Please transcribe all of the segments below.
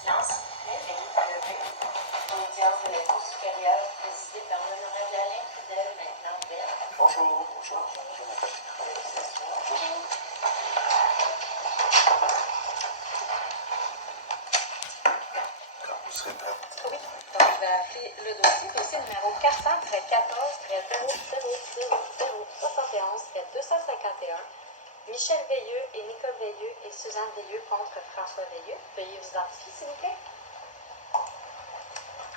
Silence, réveillé levé. Audience de la Cour supérieure, présidée par l'honorable Alain Trudel, maintenant ouverte. Bonjour, bonjour, bonjour Nathalie. Bonjour. Quand vous serez prête. Oui, donc je vais appeler le dossier numéro 400-14-00-00-71-251, Michel Veilleux et Nicole Veilleux et Suzanne Veilleux contre François Veilleux. Veuillez vous identifier, s'il vous plaît.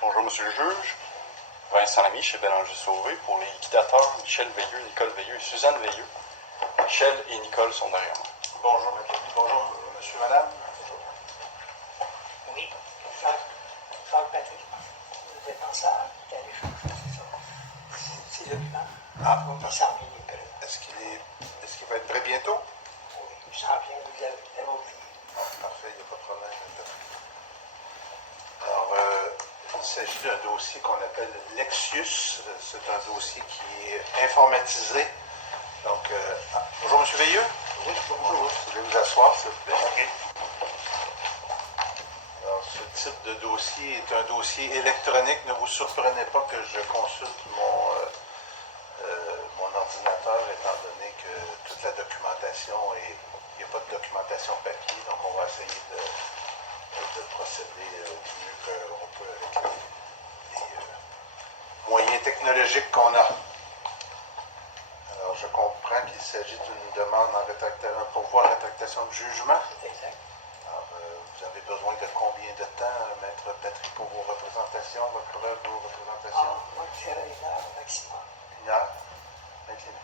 Bonjour, Monsieur le juge. Vincent Lamy, chez Bélanger Sauvé, pour les liquidateurs Michel Veilleux, Nicole Veilleux et Suzanne Veilleux. Michel et Nicole sont derrière moi. Bonjour Nathalie. Bonjour monsieur, madame. Bonjour. Oui, Jacques Patrick, vous êtes en salle, vous allez changer, c'est ça. C'est le plan. Ah, Il s'en vient, les prêts. est-ce qu'il va être prêt bientôt? Oui, il s'en vient, vous avez oublié. Ah, parfait, il n'y a pas de problème. Alors, il s'agit d'un dossier qu'on appelle Lexius. C'est un dossier qui est informatisé. Donc, bonjour monsieur Veilleux. Oui, bonjour. Vous pouvez vous asseoir, s'il vous plaît. Okay. Alors, ce type de dossier est un dossier électronique. Ne vous surprenez pas que je consulte mon ordinateur, étant donné que toute la documentation il n'y a pas de documentation papier, donc on va essayer de procéder du mieux qu'on peut avec les moyens technologiques qu'on a. Alors, je comprends qu'il s'agit d'une demande en pourvoi en rétractation de jugement. C'est exact. Alors, vous avez besoin de combien de temps, Maître Patrick, pour vos représentations, votre preuve de vos représentations? Moi, je dirais 1 heure maximum. 1 heure? Maître Lévy.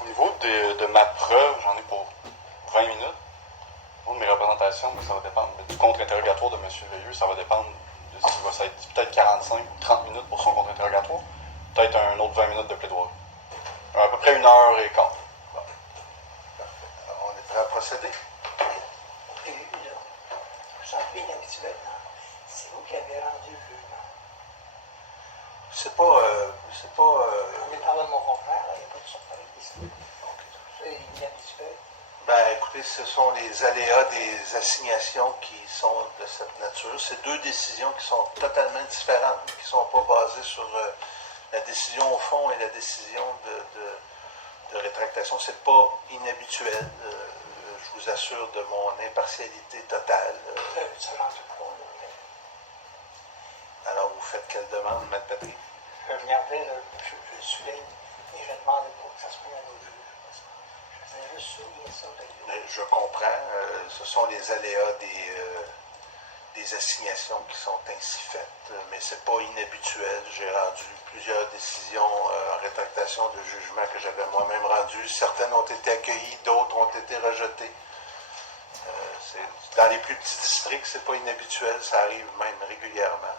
Au niveau de ma preuve, j'en ai pour 20 minutes. Au niveau de mes représentations, ça va dépendre. Du contre-interrogatoire de M. Veilleux, ça va dépendre de si va ça être peut-être 45 ou 30 minutes pour son contre-interrogatoire. Peut-être un autre 20 minutes de plaidoirie. À peu près 1 heure et quart. Bon. Parfait. Alors, on est prêt à procéder? Au début, là, vous en faites habituellement. C'est vous qui avez rendu le jugement. C'est pas. On est parlé de mon confrère, il n'y a pas de surprise. Donc, c'est inhabituel. Ben, écoutez, ce sont les aléas des assignations qui sont de cette nature. C'est deux décisions qui sont totalement différentes, qui ne sont pas basées sur la décision au fond et la décision de rétractation. Ce n'est pas inhabituel. Je vous assure de mon impartialité totale. Ça rentre pas, là. Alors, vous faites quelle demande, Mme Patrick? Je regardais, là, je souligne et je demande pour que ça se mette à nos juges. Je vais juste souligner ça. Je comprends. Ce sont les aléas des assignations qui sont ainsi faites, mais ce n'est pas inhabituel. J'ai rendu plusieurs décisions en rétractation de jugement que j'avais moi-même rendues. Certaines ont été accueillies, d'autres ont été rejetées. Dans les plus petits districts, ce n'est pas inhabituel, ça arrive même régulièrement.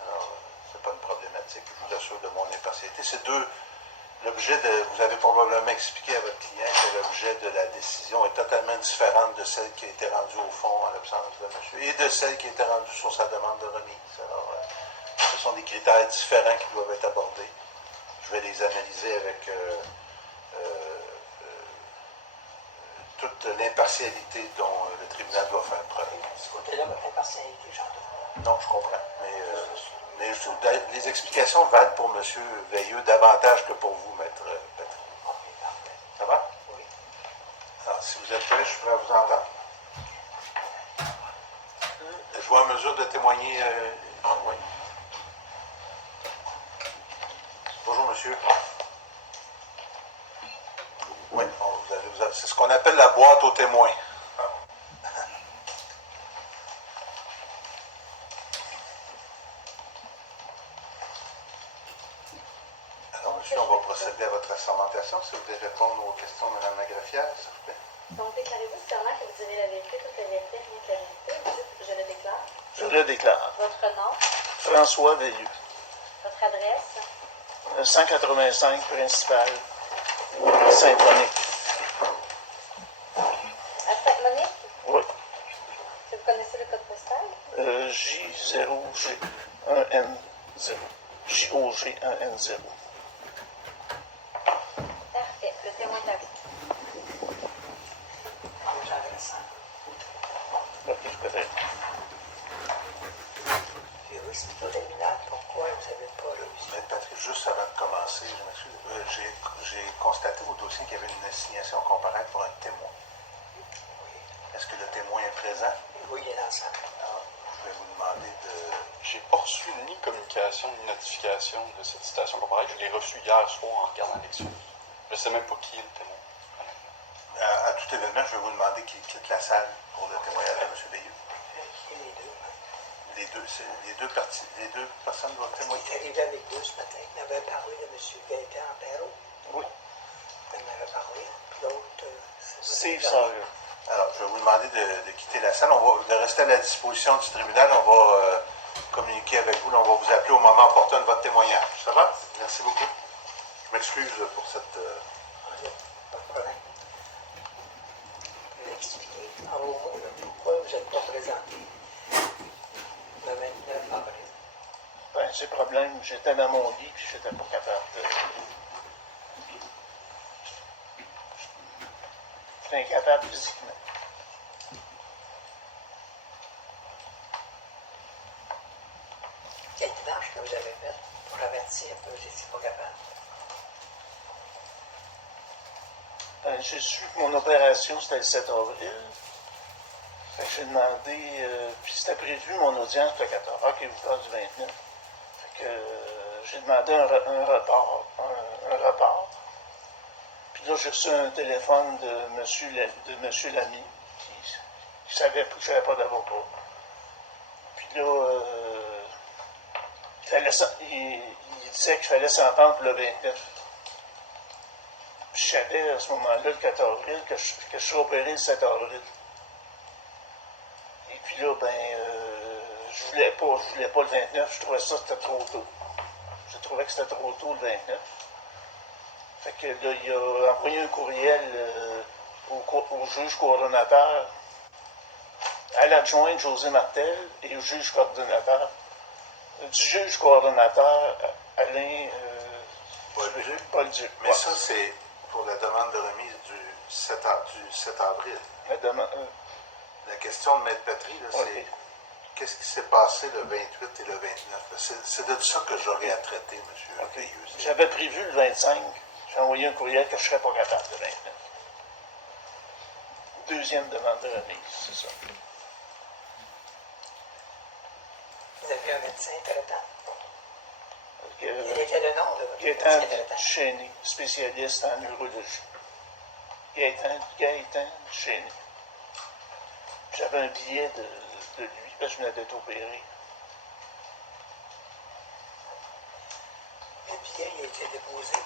Ce n'est pas une problématique, je vous assure de mon impartialité. C'est l'objet vous avez probablement expliqué à votre client que l'objet de la décision est totalement différente de celle qui a été rendue au fond en l'absence de monsieur et de celle qui a été rendue sur sa demande de remise. Alors, ce sont des critères différents qui doivent être abordés. Je vais les analyser avec toute l'impartialité dont le tribunal doit faire preuve. De ce côté-là, votre impartialité, j'en donne. Non, je comprends. Mais les explications valent pour M. Veilleux davantage que pour vous, Maître Patrick. Ok, parfait. Ça va? Oui. Alors, si vous êtes prêts, je suis prêt à vous entendre. Êtes-vous en mesure de témoigner? Oui. Bonjour, monsieur. Oui, c'est ce qu'on appelle la boîte aux témoins. Alors, monsieur, on va procéder à votre assermentation. Si vous voulez répondre aux questions de Mme Lagraffière, s'il vous plaît. Donc, déclarez-vous serment que vous direz la vérité, toute la vérité, rien que la vérité. Vous dites, je le déclare. Je le déclare. Votre nom, François Veilleux. votre adresse, 185 principal, Saint-Monique. à Sainte-Monique. Oui. Est-ce que vous connaissez le code postal? J0G1N0. JOG1N0. Parfait. Le témoin est à vous. Vous avez 100. Ok, peut-être. présent. Oui, il est dans la salle. Alors, je vais vous demander de... J'ai pas reçu ni communication ni notification de cette citation corporelle. Je l'ai reçue hier soir en regardant l'excuse. Je sais même pas qui est le témoin. À tout événement, je vais vous demander qu'il quitte la salle pour le témoignage de M. Veilleux. Il est les deux, hein. Les deux personnes doivent Il témoigner. est arrivé avec deux ce matin. Il avait parlé de M. Gaëtan Perrault. Oui. Il m'avait parlé. Puis l'autre, Steve Sawyer. Alors, je vais vous demander de quitter la salle. De rester à la disposition du tribunal. On va communiquer avec vous. On va vous appeler au moment opportun de votre témoignage. Ça va? Merci beaucoup. Je m'excuse pour cette... Pas de problème. Je vais expliquer en gros mots pourquoi vous n'êtes pas présenté le 29 avril. Ben, c'est le problème. J'étais dans mon lit puis j'étais pas capable de. J'étais incapable physiquement. Quelle démarche que vous avez faite pour avertir que vous n'étiez pas capable? Ben, j'ai su que mon opération, c'était le 7 avril. Fait que j'ai demandé, puis c'était prévu mon audience le 14. Ok, vous parlez du 29. Fait que j'ai demandé un report. Un report. Puis là, j'ai reçu un téléphone de monsieur Lamy, qui savait que je n'avais pas d'avocat. Puis là, il disait qu'il fallait s'entendre le 29. Puis je savais à ce moment-là, le 4 avril, que je serais opéré le 7 avril. Et puis là, je voulais pas le 29, je trouvais ça c'était trop tôt. Je trouvais que c'était trop tôt le 29. Fait que là, il a envoyé un courriel au juge coordonnateur, à l'adjointe José Martel et au juge coordonnateur. Du juge coordonnateur Alain Paul Duc. Mais Ouais. ça, c'est pour la demande de remise du 7 avril. La question de Maître Patry, là, c'est Ok. qu'est-ce qui s'est passé le 28 et le 29? C'est de ça que j'aurais à traiter, M. Ok. Veilleux. J'avais prévu le 25. J'ai envoyé un courriel que je ne serais pas capable le 29. Deuxième demande de remise, c'est ça. Vous avez un médecin traitant. Quel Euh, était le nom de votre Gaëtan médecin traitant? Chény, spécialiste en urologie. Gaëtan Chény. J'avais un billet de lui parce que je venais d'être opéré. Le billet, il a été déposé.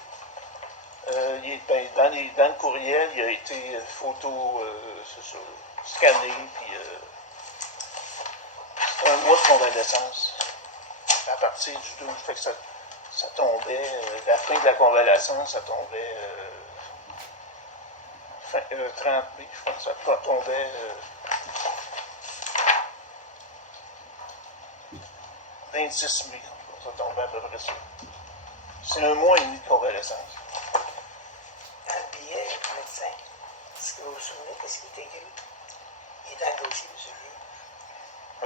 Dans le courriel, il a été photo, c'est ça, scanné, puis c'était un mois de convalescence. À partir du 12, fait que ça tombait, la fin de la convalescence, ça tombait 30 mai, je pense, ça tombait 26 mai, ça tombait à peu près ça. C'est un mois et demi de convalescence. Dans le billet du médecin, est-ce que vous vous souvenez de ce qui est écrit? Il est dans le dossier, monsieur le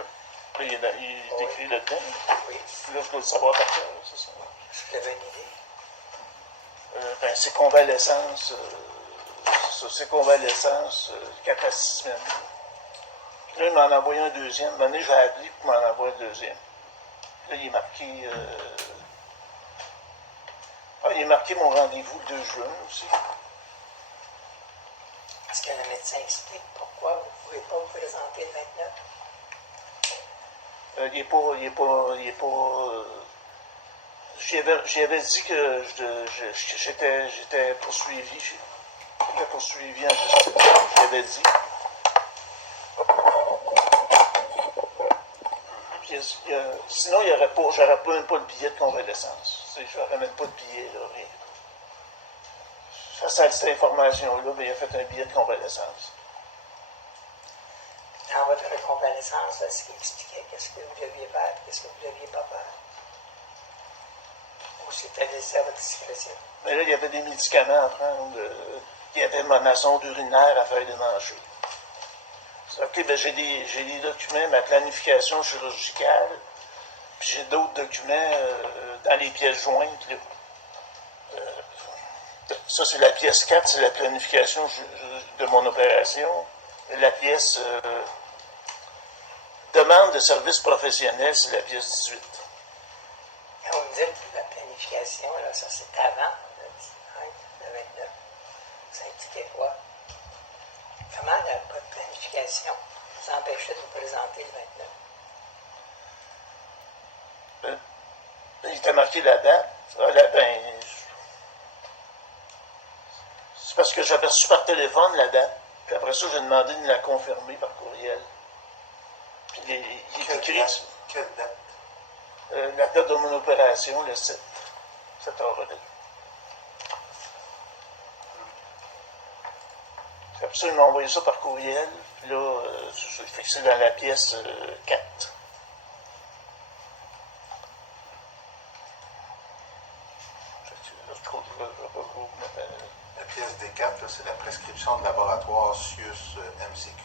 juge. Là, il est écrit là-dedans. Oui, Là, je dois le savoir par cœur, c'est ça. je l'avais une idée. C'est convalescence, c'est convalescence 4 à 6 semaines. Puis là, il m'en a envoyé un deuxième. À un moment donné, j'ai appelé pour m'en envoyer un deuxième. Là, il est marqué. Il est marqué mon rendez-vous le 2 juin aussi. Est-ce que le médecin explique pourquoi vous ne pouvez pas vous présenter le 29? Il est pas. J'y avais dit que j'étais poursuivi. J'étais poursuivi en justice. Je l'avais dit. Sinon, j'aurais même pas le billet de convalescence. J'aurais même pas de billet, là, rien. Face à cette information-là, il a fait un billet de convalescence. Dans votre convalescence, est-ce qu'il expliquait qu'est-ce que vous deviez faire, qu'est-ce que vous ne deviez pas faire? Ou c'était laissé à votre discrétion? Mais là, il y avait des médicaments à prendre. Il y avait ma sonde urinaire à faire démancher. OK, j'ai des documents, ma planification chirurgicale, puis j'ai d'autres documents dans les pièces jointes. Là. Ça, c'est la pièce 4, c'est la planification de mon opération. La pièce Demande de services professionnels, c'est la pièce 18. Quand vous me dites la planification, là, ça c'est avant le 19, le 29. Ça impliquait quoi? Comment votre planification vous empêchait de vous présenter le 29? Il était marqué la date. C'est parce que j'avais reçu par téléphone la date. Puis après ça, j'ai demandé de me la confirmer par courriel. Puis il est écrit Quelle date? la date de mon opération, le 7 avril. Puis après ça, il m'a envoyé ça par courriel. Puis là, c'est dans la pièce 4. La pièce des 4, c'est la prescription de laboratoire SIUS MCQ.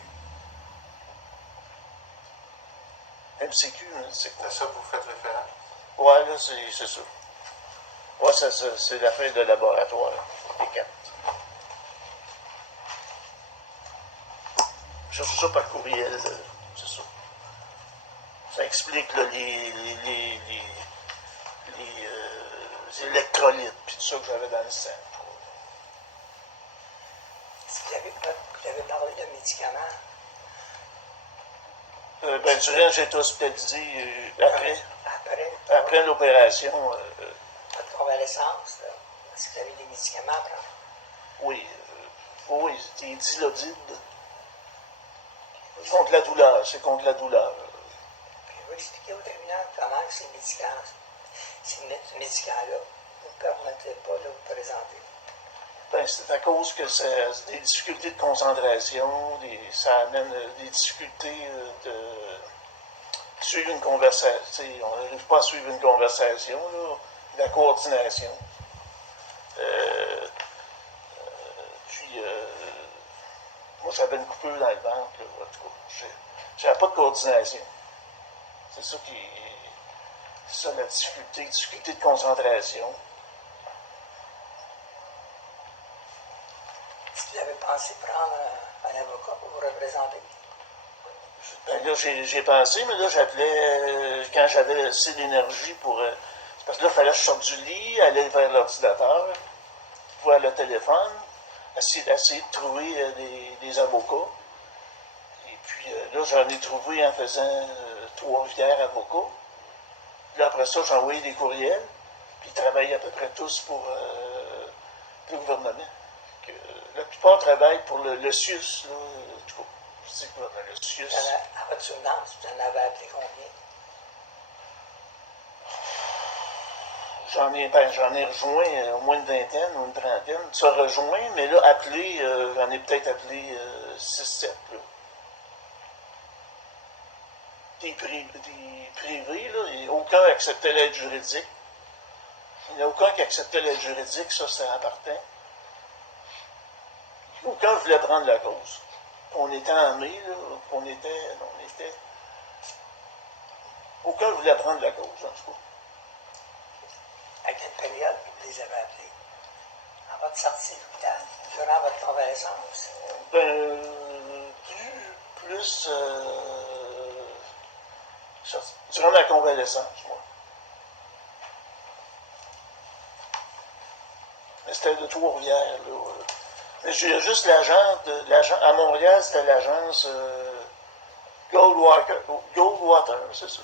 MCQ, c'est quoi? C'est à ça que vous faites référence? Ouais, là, c'est ça. Ouais, c'est la fin de laboratoire, les 4. Je cherche ça par courriel, c'est ça. Ça explique là, les électrolytes, puis tout ça que j'avais dans le sang. Si vous avez parlé de médicaments, Durant, j'ai été hospitalisé après après l'opération. votre convalescence, là, est-ce que vous avez des médicaments à prendre? Oui, c'était Dilodid. Contre la douleur, c'est contre la douleur. Puis vous expliquez au tribunal comment ces médicaments-là ne vous permettaient pas de vous présenter. C'est à cause que c'est des difficultés de concentration, ça amène des difficultés de suivre une conversation. On n'arrive pas à suivre une conversation, là, la coordination. Moi, j'avais une coupure dans le ventre, là, en tout cas. J'avais pas de coordination. C'est ça c'est ça la difficulté de concentration. Est-ce que vous avez pensé prendre un avocat pour vous représenter? Là, j'ai pensé, mais là, j'appelais, quand j'avais assez d'énergie pour... c'est parce que là, il fallait que je sorte du lit, aller vers l'ordinateur, voir le téléphone, essayer de trouver des avocats. Et puis là, j'en ai trouvé en faisant Trois-Rivières avocats. Puis là, après ça, j'ai envoyé des courriels, puis ils travaillent à peu près tous pour le gouvernement. La plupart travaillent pour le CIUS, là, en tout cas. Je sais quoi, le CIUS. À votre souvenance, vous en avez appelé combien? J'en ai rejoint au moins une vingtaine ou une trentaine. Ça rejoint, mais là, appelé, j'en ai peut-être appelé 6-7. Des privés, là, et aucun acceptait l'aide juridique. Il n'y en a aucun qui acceptait l'aide juridique, ça c'est important. Aucun voulait prendre la cause. On était en mai, là, aucun voulait prendre la cause, en tout cas. À quelle période vous les avez appelés? À votre sortie de l'hôpital, durant votre convalescence? Plus durant ma convalescence, moi. Mais c'était de Trois-Rivières, là. Mais j'ai juste l'agent à Montréal, c'était l'agence Goldwater, c'est ça.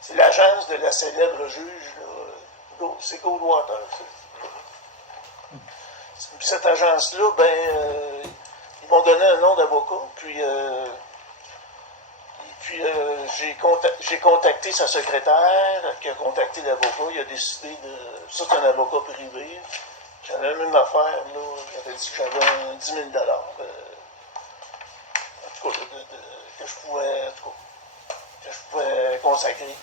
C'est l'agence de la célèbre juge, là. C'est Goldwater. Cette agence-là, ils m'ont donné un nom d'avocat, puis j'ai contacté sa secrétaire, qui a contacté l'avocat, il a décidé de... Ça, c'est un avocat privé. J'avais la même affaire, là, j'avais dit que j'avais 10 000 en tout cas, que je pouvais consacrer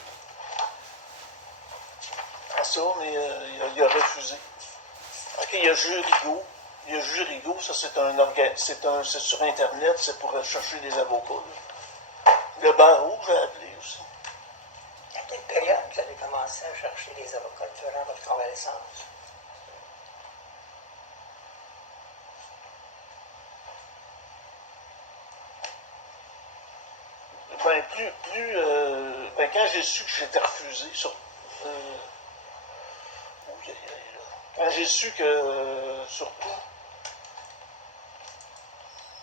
à ça, mais il a refusé. OK, il y a Jurigo. Il y a Jurigo, ça c'est sur Internet, c'est pour chercher des avocats. Là. Le barreau, j'ai appelé aussi. À quelle période vous avez commencé à chercher des avocats durant votre convalescence? Quand j'ai su que j'étais refusé, quand j'ai su que, surtout,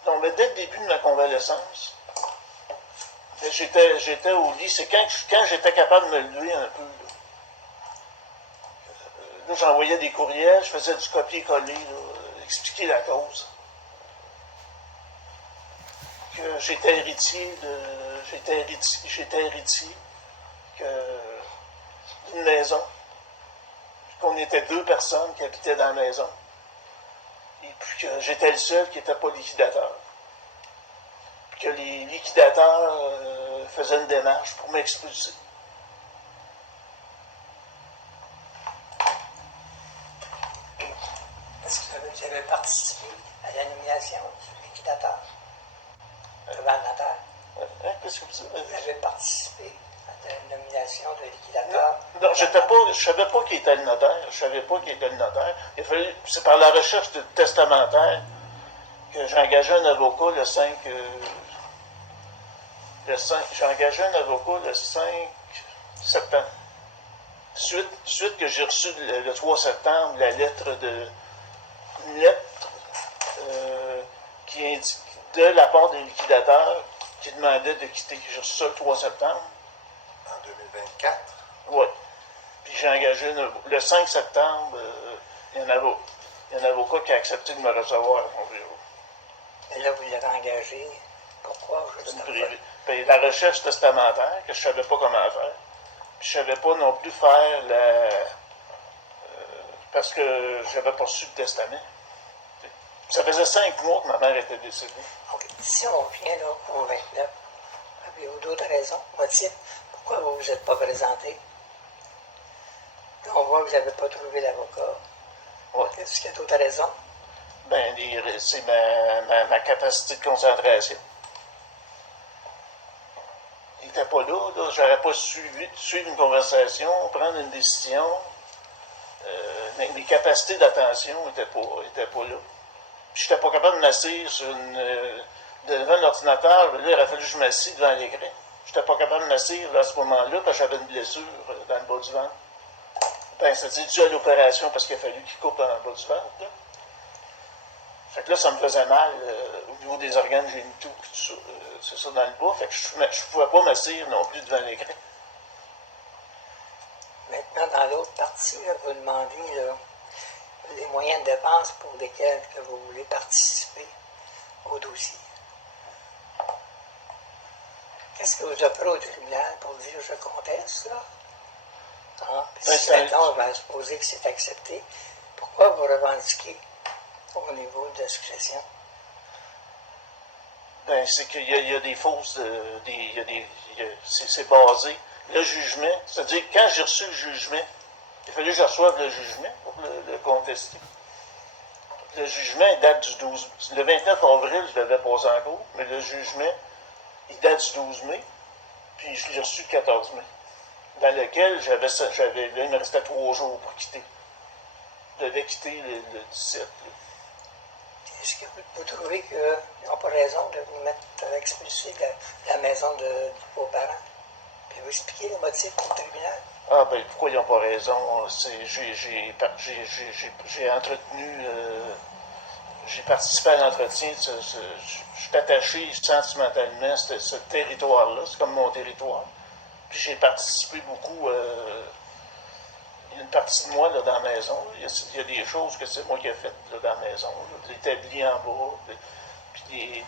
donc, dès le début de ma convalescence, j'étais au lit. C'est quand j'étais capable de me lever un peu. Là, j'envoyais des courriels, je faisais du copier-coller, expliquer la cause. Que j'étais héritier d'une maison. Qu'on était 2 personnes qui habitaient dans la maison. Et puis que j'étais le seul qui n'était pas liquidateur. Puis que les liquidateurs faisaient une démarche pour m'expulser. Est-ce que vous avez participé à la nomination du liquidateur devant le notaire? Qu'est-ce que vous avez dit? Vous avez participé à la nomination de liquidateur? Non, je ne savais pas qui était le notaire. Je savais pas qui était le notaire. C'est par la recherche de testamentaire que j'ai engagé un avocat le 5 j'ai engagé un avocat le 5 septembre. Suite que j'ai reçu le 3 septembre une lettre qui indique de la part des liquidateurs qui demandaient de quitter. J'ai reçu ça le 3 septembre. En 2024. Oui. Puis j'ai engagé le 5 septembre, il y a un avocat qui a accepté de me recevoir à son bureau. Et là, vous l'avez engagé. Pourquoi? C'est une privée. Puis la recherche testamentaire, que je ne savais pas comment faire. Puis je ne savais pas non plus faire parce que je n'avais pas reçu de testament. Ça faisait 5 mois que ma mère était décédée. OK. Si on revient là, au 29, avez-vous d'autres raisons, motifs, pourquoi vous ne vous êtes pas présenté? Là, on voit que vous n'avez pas trouvé d'avocat. Ouais. Est-ce qu'il y a d'autres raisons? Ben, c'est ma capacité de concentration. Il n'était pas là. J'aurais pas suivre une conversation, prendre une décision. Mes capacités d'attention n'étaient pas là. Puis je n'étais pas capable de m'asseoir devant l'ordinateur. Là, il aurait fallu que je m'assieds devant l'écran. Je n'étais pas capable de m'asseoir à ce moment-là parce que j'avais une blessure dans le bas du ventre. Ben, c'était dû à l'opération parce qu'il a fallu qu'il coupe dans le bas du ventre. Là. Fait que là, ça me faisait mal au niveau des organes génitaux et tout ça. C'est ça dans le bas. Fait que je ne pouvais pas m'asseoir non plus devant l'écran. Maintenant, dans l'autre partie, là, vous demandez là, les moyens de dépenses pour lesquels que vous voulez participer au dossier. Qu'est-ce que vous offrez au tribunal pour dire je conteste ça? Hein? Puis si maintenant on va supposer que c'est accepté, pourquoi vous revendiquez au niveau de la succession? Ben, c'est qu'il y a des fausses. C'est basé. Le jugement, c'est-à-dire quand j'ai reçu le jugement, il fallait que je reçoive le jugement pour le contester. Le jugement il date du 12 mai. Le 29 avril, je l'avais posé en cours, mais le jugement, il date du 12 mai, puis je l'ai reçu le 14 mai, dans lequel là, il me restait 3 jours pour quitter. Je devais quitter le 17. Là. Est-ce que vous trouvez qu'ils n'ont pas raison de vous mettre expulsé de la maison de vos parents? Puis vous expliquez les motifs au tribunal? Ah, ben, pourquoi ils n'ont pas raison? J'ai entretenu, j'ai participé à l'entretien, je suis attaché sentimentalement à ce territoire-là, c'est comme mon territoire. Puis j'ai participé beaucoup, il y a une partie de moi là, dans la maison, il y a des choses que c'est moi qui ai faites là, dans la maison, l'établi en bas, puis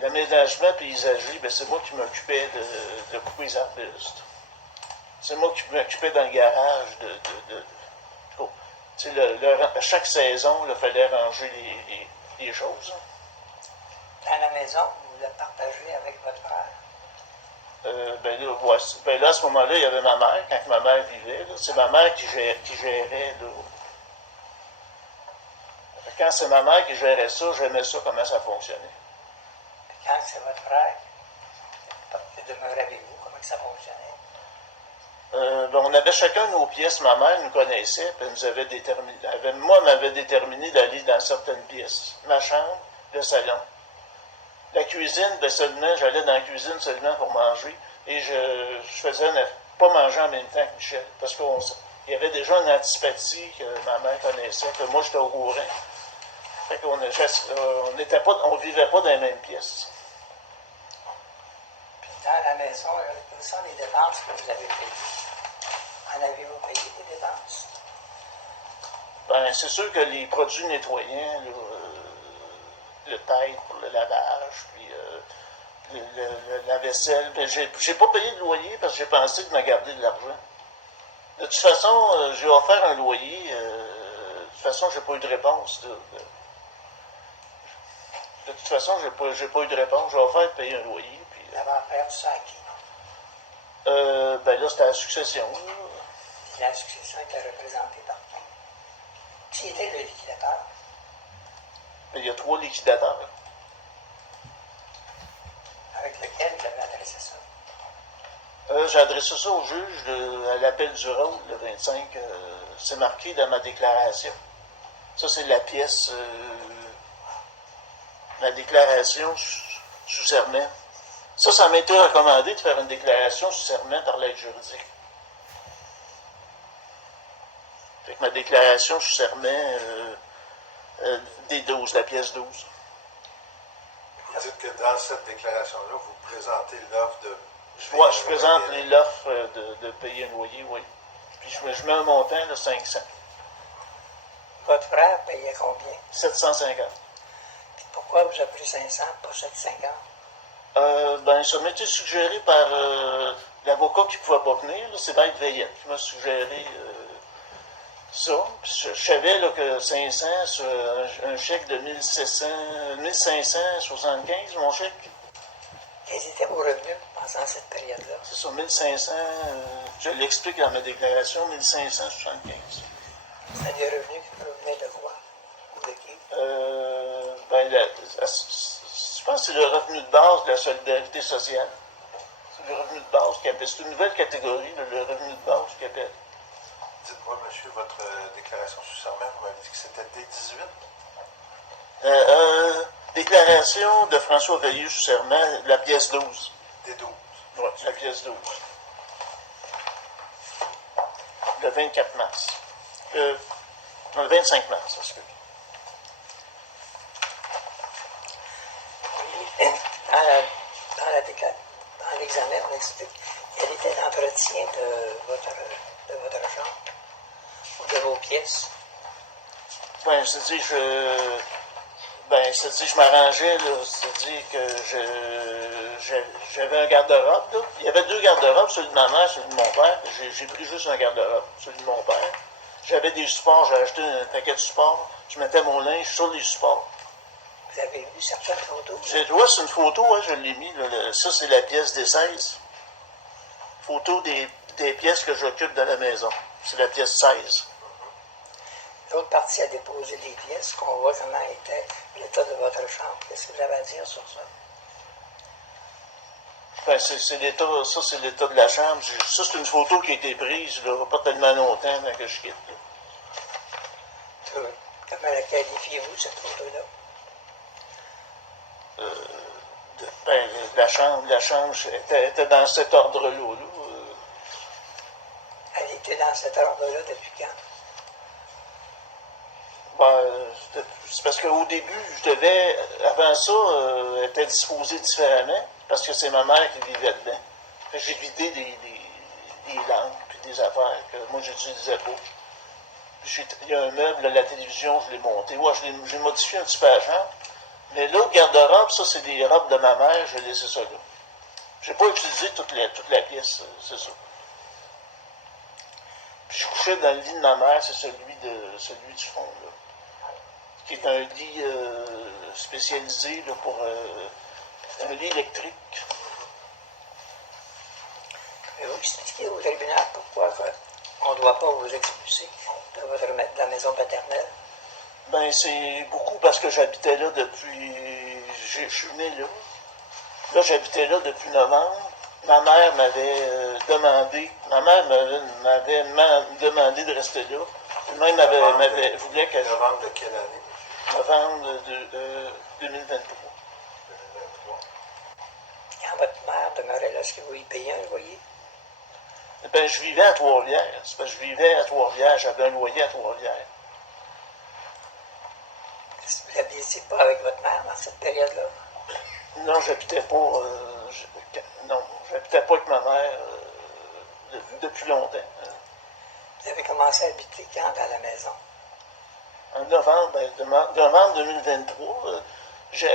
l'aménagement paysager, ben, c'est moi qui m'occupais de couper les arbustes. C'est moi qui m'occupais dans le garage à chaque saison, il fallait ranger les choses. Dans la maison, vous la partagez avec votre frère? Là, à ce moment-là, il y avait ma mère, quand ma mère vivait. Là, c'est ma mère qui gérait. Là. Quand c'est ma mère qui gérait ça, j'aimais ça, comment ça fonctionnait. Puis quand c'est votre frère qui demeurait avec vous, comment ça fonctionnait? On avait chacun nos pièces. Ma mère nous connaissait, puis elle nous avait déterminé. Moi, elle m'avait déterminé d'aller dans certaines pièces. Ma chambre, le salon, la cuisine. cuisine, ben seulement, j'allais dans la cuisine seulement pour manger. Et je faisais pas manger en même temps que Michel. Parce qu'il y avait déjà une antipathie que ma mère connaissait, que moi j'étais au courant. Fait qu'on on vivait pas dans les mêmes pièces. Puis dans la maison, quelles sont les dépenses que vous avez payées? En avez-vous payé des dépenses? Ben, c'est sûr que les produits nettoyants, là, le tête pour le lavage, puis la vaisselle, ben, j'ai pas payé de loyer parce que j'ai pensé de me garder de l'argent. De toute façon, j'ai offert un loyer. De toute façon, j'ai pas eu de réponse. De toute façon, j'ai pas eu de réponse. J'ai offert de payer un loyer. Puis, Vous avez offert tout ça à qui? ben là, c'était à la succession. Là. Puis la succession était représentée par qui? Qui était le liquidateur? Mais il y a 3 liquidateurs. Avec lequel vous avez adressé ça? J'ai adressé ça au juge à l'appel du rôle, le 25. C'est marqué dans ma déclaration. Ça, c'est la pièce, ma déclaration sous serment. Ça m'a été recommandé de faire une déclaration sous serment par l'aide juridique. Fait que ma déclaration sous serment des 12, la pièce 12. Vous dites que dans cette déclaration-là, vous présentez l'offre de... Moi, je présente l'offre de payer un loyer, oui. Puis je mets un montant de 500. Votre frère payait combien? 750. Puis pourquoi vous avez pris 500, pas 750? Ben, ça m'a été suggéré par l'avocat qui ne pouvait pas venir, c'est Maître Veillette qui m'a suggéré ça. Puis je savais là, que 500 sur un chèque de 1575, mon chèque. Quels étaient vos revenus pendant cette période-là? C'est ça, 1500, je l'explique dans ma déclaration, 1575. C'était des revenus qui provenaient de quoi? Ou de qui? Ben, je pense que c'est le revenu de base de la solidarité sociale. C'est le revenu de base qui appelle. C'est une nouvelle catégorie, le revenu de base qui appelle. Dites-moi, monsieur, votre déclaration sous serment, vous m'avez dit que c'était D18? Déclaration de François Veilleux sous serment, la pièce 12. D12. Oui, la pièce 12. Le 24 mars. Non, le 25 mars, parce que. Dans l'examen, on explique quel était l'entretien de votre chambre ou de vos pièces. Ben, c'est-à-dire, je m'arrangeais, là. C'est-à-dire que j'avais un garde-robe, là. Il y avait 2 garde-robes, celui de ma mère, celui de mon père. J'ai pris juste un garde-robe, celui de mon père. J'avais des supports, j'ai acheté un paquet de supports. Je mettais mon linge sur les supports. Vous avez vu certaines photos? C'est une photo, hein, je l'ai mis. Là, ça, c'est la pièce des 16. Photo des pièces que j'occupe dans la maison. C'est la pièce 16. L'autre partie a déposé des pièces, qu'on voit comment était l'état de votre chambre. Qu'est-ce que vous avez à dire sur ça? Ben, c'est l'état, ça, c'est l'état de la chambre. Ça, c'est une photo qui a été prise, là, pas tellement longtemps avant que je quitte. Là. Comment la qualifiez-vous, cette photo-là? La chambre était dans cet ordre-là. Là. Elle était dans cet ordre-là depuis quand? C'est parce qu'au début, avant ça, elle était disposée différemment, parce que c'est ma mère qui vivait dedans. Fait que j'ai vidé des lampes et des affaires que moi, j'utilisais pas. Puis il y a un meuble, la télévision, je l'ai monté. Ouais, j'ai modifié un petit peu la chambre. Mais l'autre garde-robe, ça, c'est des robes de ma mère, j'ai laissé ça là. J'ai pas utilisé toute la pièce, c'est ça. Puis je couchais dans le lit de ma mère, c'est celui du fond, là. Qui est un lit spécialisé là, pour un lit électrique. Pouvez-vous expliquer au tribunal pourquoi on ne doit pas vous expulser de la maison paternelle? Ben, c'est beaucoup parce que j'habitais là depuis... Je suis né là. Là, j'habitais là depuis novembre. Ma mère m'avait demandé de rester là. Elle-même voulait que Novembre de quelle année? Novembre de 2023. 2023. demeurait là? Est-ce que vous y payez un loyer? Ben, je vivais à Trois-Rivières. C'est parce que je vivais à Trois-Rivières, j'avais un loyer à Trois-Rivières. Est-ce que vous n'habitiez pas avec votre mère dans cette période-là? Non, j'habitais pas. Non, j'habitais pas avec ma mère depuis longtemps. Vous avez commencé à habiter quand dans la maison? En novembre, novembre 2023,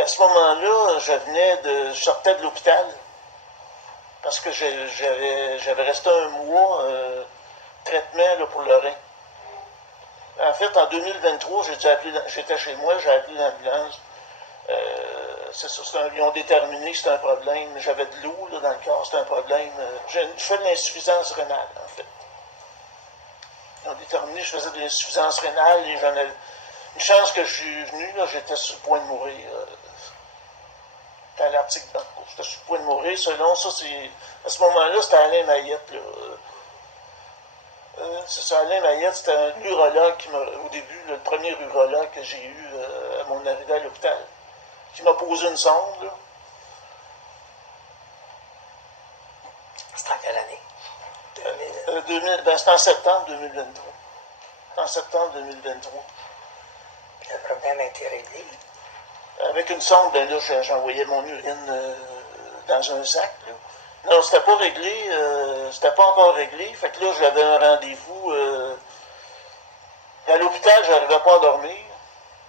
à ce moment-là, je sortais de l'hôpital parce que j'avais resté un mois traitement là, pour le rein. En fait, en 2023, j'étais chez moi, j'ai appelé l'ambulance. C'est ça, ils ont déterminé que c'était un problème. J'avais de l'eau là, dans le corps, c'était un problème. Je fais de l'insuffisance rénale, en fait. Ils ont déterminé que je faisais de l'insuffisance rénale et j'en avais. Une chance que je suis venu, là, j'étais sur le point de mourir. C'était à l'article dans le cours. J'étais sur le point de mourir. Selon ça, à ce moment-là, c'était Alain Mayette. Là. C'est ça, Alain Mayette, c'était un urologue au début, là, le premier urologue que j'ai eu à mon arrivée à l'hôpital, qui m'a posé une sonde. Là. C'était en quelle année? 2000, c'était en septembre 2023. En septembre 2023. Puis le problème a été réglé. Avec une sonde, ben là, j'envoyais mon urine dans un sac. Là. Non, c'était pas réglé, c'était pas encore réglé. Fait que là, j'avais un rendez-vous à l'hôpital, j'arrivais pas à dormir.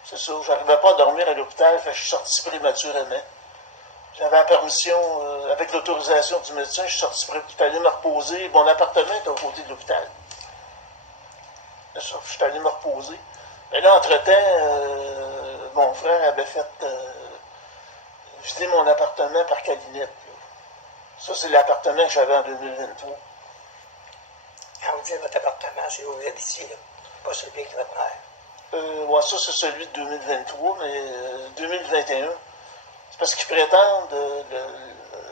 C'est ça, j'arrivais pas à dormir à l'hôpital, fait que je suis sorti prématurément. J'avais la permission, avec l'autorisation du médecin, je suis sorti pour aller me reposer. Mon appartement est au côté de l'hôpital. Je suis allé me reposer. Mais là, entre-temps, mon frère avait fait vider mon appartement par calinette. Ça, c'est l'appartement que j'avais en 2023. Quand vous dites votre appartement, c'est où vous habitiez, là, pas celui avec votre mère. Ouais, ça, c'est celui de 2023, mais 2021, c'est parce qu'ils prétendent,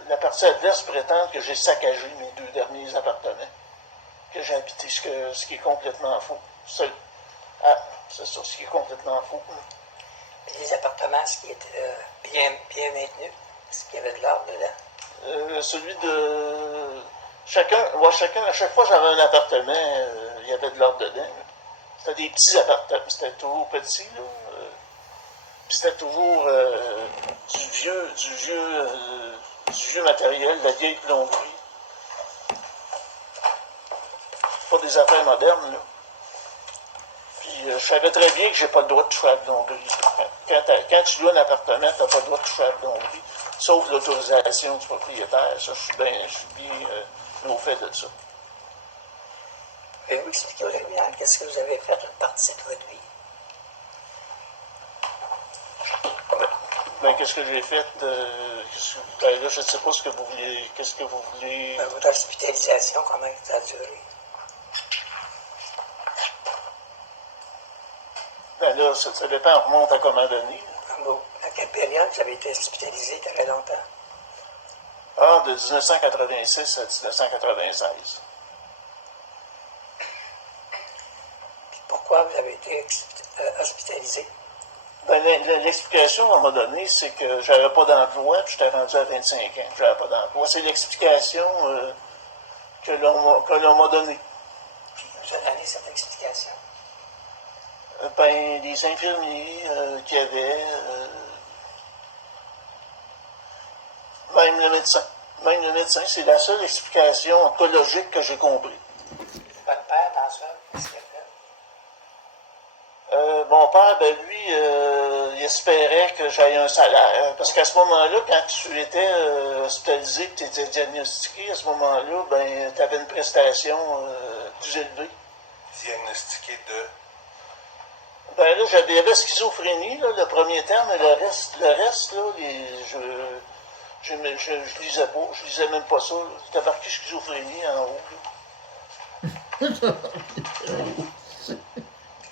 la partie adverse prétend que j'ai saccagé mes 2 derniers appartements, que j'ai habité, ce qui est complètement faux. C'est ça, ce qui est complètement faux. Puis les appartements, est-ce qu'ils étaient bien maintenus? Est-ce qu'il y avait de l'ordre dedans? Celui de... Chacun, à chaque fois que j'avais un appartement, il y avait de l'ordre dedans. C'était des petits appartements, c'était toujours petit, là. Puis c'était toujours du vieux matériel, de la vieille plomberie. Pas des affaires modernes, là. Puis je savais très bien que j'ai pas le droit de toucher à la plomberie. Quand tu loues un appartement, tu n'as pas le droit de toucher à la plomberie, sauf l'autorisation du propriétaire. Ça, je suis bien au fait de ça. Pouvez-vous expliquer aux tribunal qu'est-ce que vous avez fait une partie de votre vie? Ben, qu'est-ce que j'ai fait? Ben, là, je ne sais pas ce que vous voulez. Qu'est-ce que vous voulez? Votre hospitalisation, comment ça a duré? Ben là, ça dépend, on remonte à comment donné. À quelle période vous avez été hospitalisé très longtemps? Ah, de 1986 à 1996. Puis pourquoi vous avez été hospitalisé? Ben, l'explication qu'on m'a donnée, c'est que j'avais pas d'emploi, puis j'étais rendu à 25 ans, que j'avais pas d'emploi. C'est l'explication que l'on m'a donnée. Qui vous a donné cette explication? Ben, les infirmiers qu'il y avait, même le médecin. Même le médecin, c'est la seule explication oncologique que j'ai compris. Votre père, dans ça, qu'est-ce qu'il a fait? Mon père, ben lui, il espérait que j'aille un salaire. Parce qu'à ce moment-là, quand tu étais hospitalisé, que tu étais diagnostiqué, à ce moment-là, ben, tu avais une prestation plus élevée. Diagnostiqué de... Ben là, j'avais la schizophrénie, là, le premier terme, mais le reste là, je lisais pas, je lisais même pas ça. C'était marqué schizophrénie en haut. Là.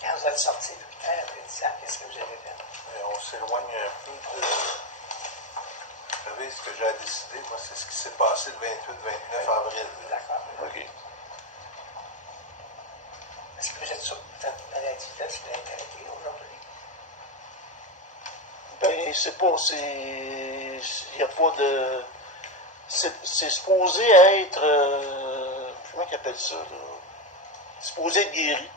Quand vous êtes sorti de l'hôpital après 10 ans, qu'est-ce que vous avez fait? Mais on s'éloigne un peu de... Vous savez, ce que j'ai décidé, moi, c'est ce qui s'est passé le 28-29 avril. D'accord. OK. Est-ce que vous êtes sur cette maladie-là, si vous l'avez arrêté aujourd'hui? Ben, c'est pas, il n'y a pas de... c'est supposé être, comment ils appellent ça, là? C'est supposé être guéri.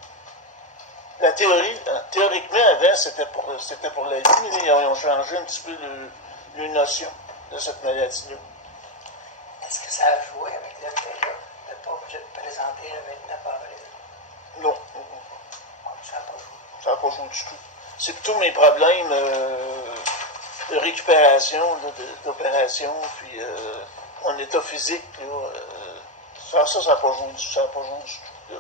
La théorie, théoriquement, avant, c'était pour la vie, mais ils ont changé un petit peu le notion de cette maladie-là. Est-ce que ça a joué avec le fait de ne pas vous présenter le 29 avril? Non, Ça n'a pas joué. ça n'a pas joué du tout. C'est plutôt mes problèmes de récupération, là, d'opération, puis mon état physique, là, ça n'a pas joué du tout. Là,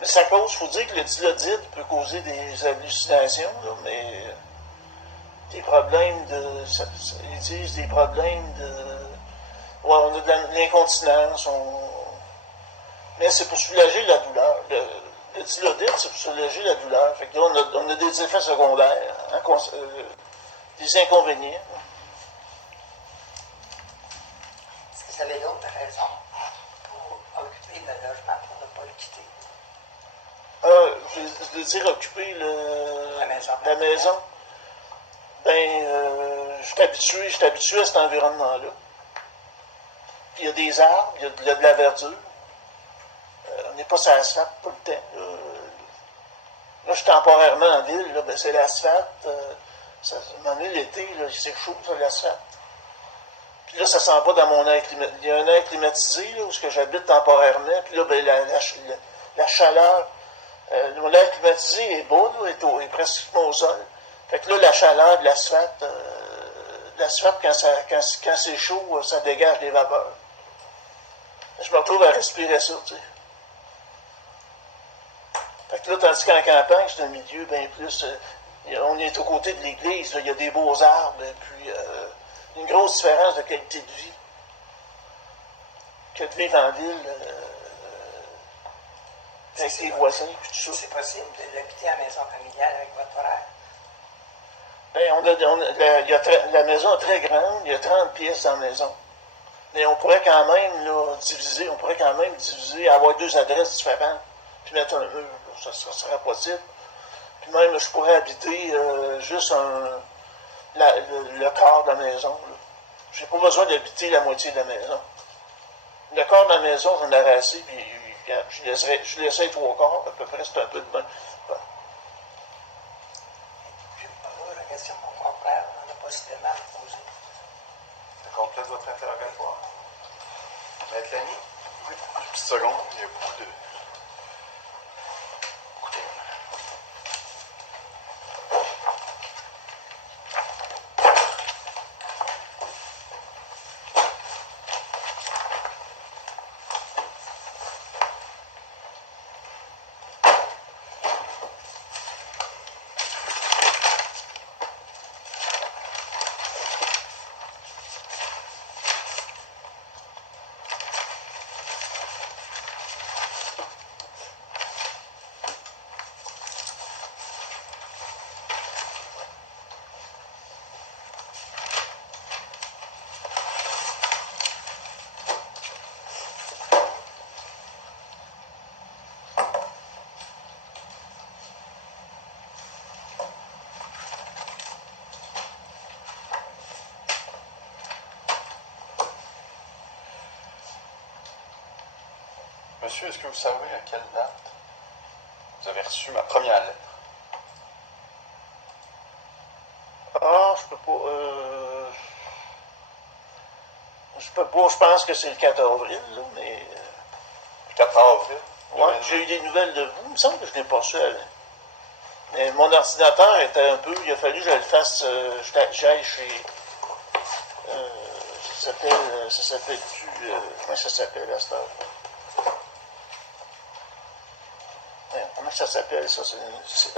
mais ça cause, il faut dire que le dilodide peut causer des hallucinations, là, mais des problèmes ils disent des problèmes de... Ouais, on a de l'incontinence, mais c'est pour soulager la douleur. Le dilodide, c'est pour soulager la douleur. Fait que là, on a des effets secondaires, hein, des inconvénients. Est-ce que vous avez d'autres raisons pour occuper le logement pour ne pas le quitter? Je veux dire, occuper La maison. la maison. Ben, je suis habitué à cet environnement-là. Puis il y a des arbres, il y a de la verdure. On n'est pas sur l'asphalte tout le temps. Là, je suis temporairement en ville, là, ben, c'est l'asphalte. À un moment donné, l'été, là, c'est chaud sur l'asphalte. Puis là, ça s'en va dans mon air climatisé. Il y a un air climatisé là, où j'habite temporairement. Puis là, ben, la chaleur, mon air climatisé est bas, là, est presque au sol. Fait que là, la chaleur de l'asphalte, quand c'est chaud, ça dégage des vapeurs. Je me retrouve à respirer ça, tu sais. Fait que là, tandis qu'en campagne, c'est un milieu bien plus... on est aux côtés de l'église, là, il y a des beaux arbres, et puis une grosse différence de qualité de vie que de vivre en ville avec les voisins, puis tout ça. C'est possible d'habiter à la maison familiale avec votre horaire? Ben, la maison est très grande, il y a 30 pièces dans la maison. Mais on pourrait quand même là, diviser, avoir deux adresses différentes, puis mettre un mur, ça serait possible. Puis même, je pourrais habiter juste le quart de la maison. Je n'ai pas besoin d'habiter la moitié de la maison. Le quart de la maison, j'en aurais assez, puis je laisserais 3 quarts, à peu près, c'est un peu de bon. La question que mon confrère en a possiblement posée. Ça complète votre interrogatoire. Maître Lamy? Oui, une petite seconde, il y a beaucoup de... Monsieur, est-ce que vous savez à quelle date vous avez reçu ma première lettre? Ah, je peux pas. Je pense que c'est le 4 avril, là, mais. Le 4 avril? Ouais, j'ai eu des nouvelles de vous. Il me semble que je n'ai pas reçu. Mais mon ordinateur était un peu. Il a fallu que je le fasse. J'aille chez. Ça s'appelle-tu. Comment ça s'appelle à cette heure? Comment ça s'appelle, ça?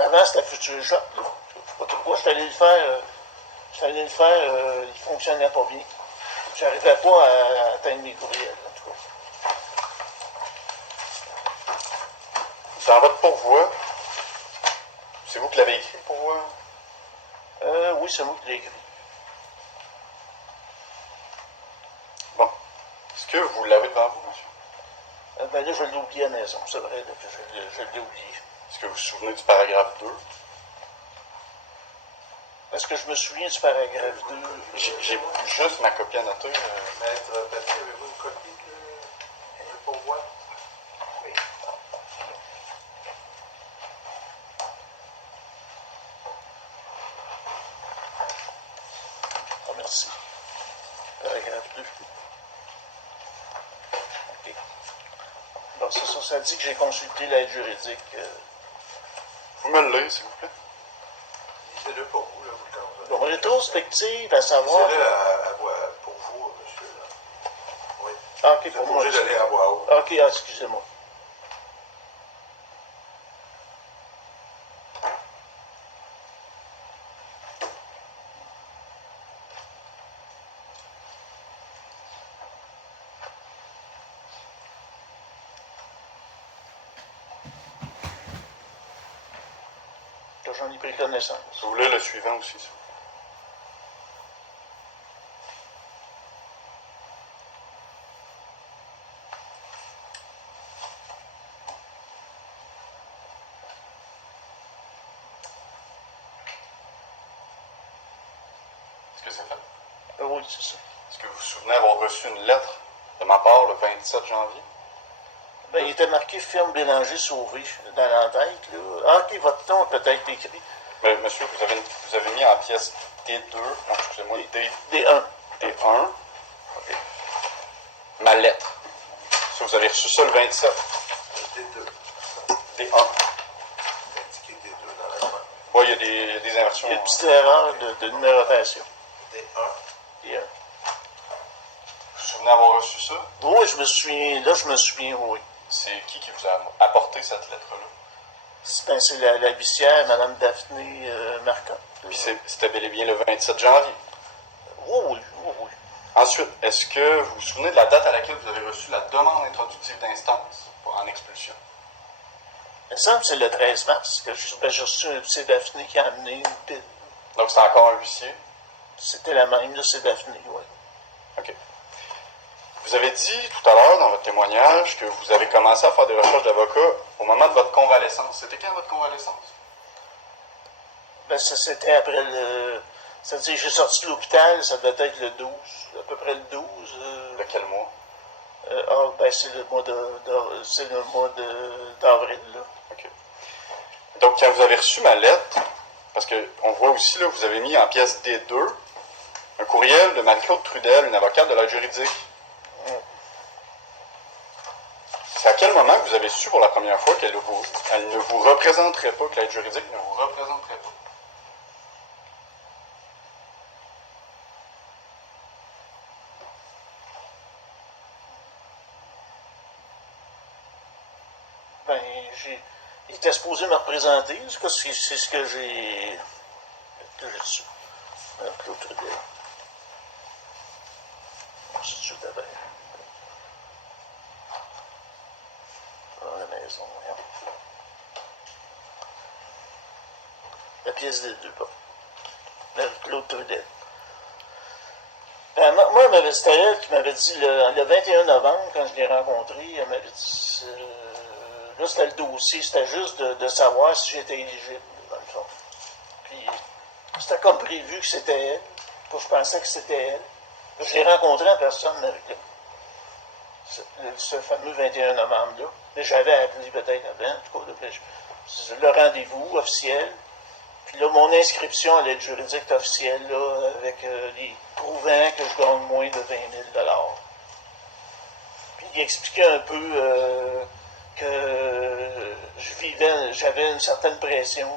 Avant, c'était Future Shop. Là. Je ne sais pas pourquoi. Je suis allé le faire. Il ne fonctionnait pas bien. Je n'arrivais pas à atteindre mes courriels, en tout cas. Dans votre pourvoi, c'est vous qui l'avez écrit, le pourvoi? Oui, c'est moi qui l'ai écrit. Bon. Est-ce que vous l'avez devant vous, monsieur? Ben là, je l'ai oublié à la maison. C'est vrai là, que je l'ai oublié. Est-ce que vous vous souvenez du paragraphe 2? Parce que je me souviens du paragraphe 2. J'ai juste ma copie à noter. Maître Papier, avez-vous une copie de pourvoi? Oui. Ah, merci. Paragraphe 2. OK. Bon, c'est ça, ça dit que j'ai consulté l'aide juridique. Vous me le lire, s'il vous plaît. Lisez-le pour vous, là, vous le quand Bon, rétrospective, à savoir. Lisez-le à voix pour vous, monsieur. Là. Oui. Ah, OK, Vous êtes pour moi. obligé de lire à voix haute. OK, ah, excusez-moi. Là, j'en ai pris connaissance. Si vous voulez le suivant aussi, s'il vous plaît. Est-ce que c'est fait? Oui, c'est ça. Est-ce que vous vous souvenez avoir reçu une lettre de ma part le 27 janvier? Ben, il était marqué firme Bélanger Sauvé dans l'entête, là. Ah, OK, votre nom est peut-être écrit. Mais, monsieur, vous avez mis en pièce D2, non, excusez-moi, D1. D1, ma lettre. Ça, vous avez reçu ça le 27. D2. D1. Indiqué D2 dans la coin. Oui, il y a des inversions. Il y a une petite erreur de numérotation. D1. D1. Vous vous souvenez avoir reçu ça? Oui, je me souviens, là, je me souviens, oui. C'est qui vous a apporté cette lettre-là? C'est la huissière, Mme Daphné Marquand. Puis c'était bel et bien le 27 janvier. Oui, oui, oui. Ensuite, est-ce que vous vous souvenez de la date à laquelle vous avez reçu la demande introductive d'instance en expulsion? Il me semble que c'est le 13 mars que j'ai reçu un c'est Daphné qui a amené une pile. Donc c'est encore un huissier? C'était la même, là, c'est Daphné, oui. OK. Vous avez dit tout à l'heure dans votre témoignage que vous avez commencé à faire des recherches d'avocat au moment de votre convalescence. C'était quand votre convalescence? Ben, ça, c'était après le... C'est-à-dire, j'ai sorti de l'hôpital, ça devait être le 12, à peu près le 12. De quel mois? Ben, c'est le mois d'avril, là. OK. Donc, quand vous avez reçu ma lettre, parce qu'on voit aussi, là, vous avez mis en pièce D2 un courriel de Marie-Claude Trudel, une avocate de l'aide juridique. C'est à quel moment que vous avez su pour la première fois qu'elle ne vous représenterait pas, que l'aide juridique ne vous représenterait pas? Ben, il était supposé me représenter, c'est ce que j'ai su. Claude Trudel. C'est tout d'abord. Dans la maison, voyons. La pièce des deux, pas. Claude Trudel. Ben, moi, c'était elle qui m'avait dit, le 21 novembre, quand je l'ai rencontré, elle m'avait dit, là, c'était le dossier, c'était juste de savoir si j'étais éligible, dans le fond. Puis, c'était comme prévu que c'était elle. Puis, je pensais que c'était elle. Je l'ai rencontré en personne, Marie-Claude. Ce fameux 21 novembre-là. Mais j'avais appelé peut-être avant, en tout cas, le rendez-vous officiel. Puis là, mon inscription à l'aide juridique officielle, là, avec les prouvant que je gagne moins de 20 000 $. Puis il expliquait un peu que j'avais une certaine pression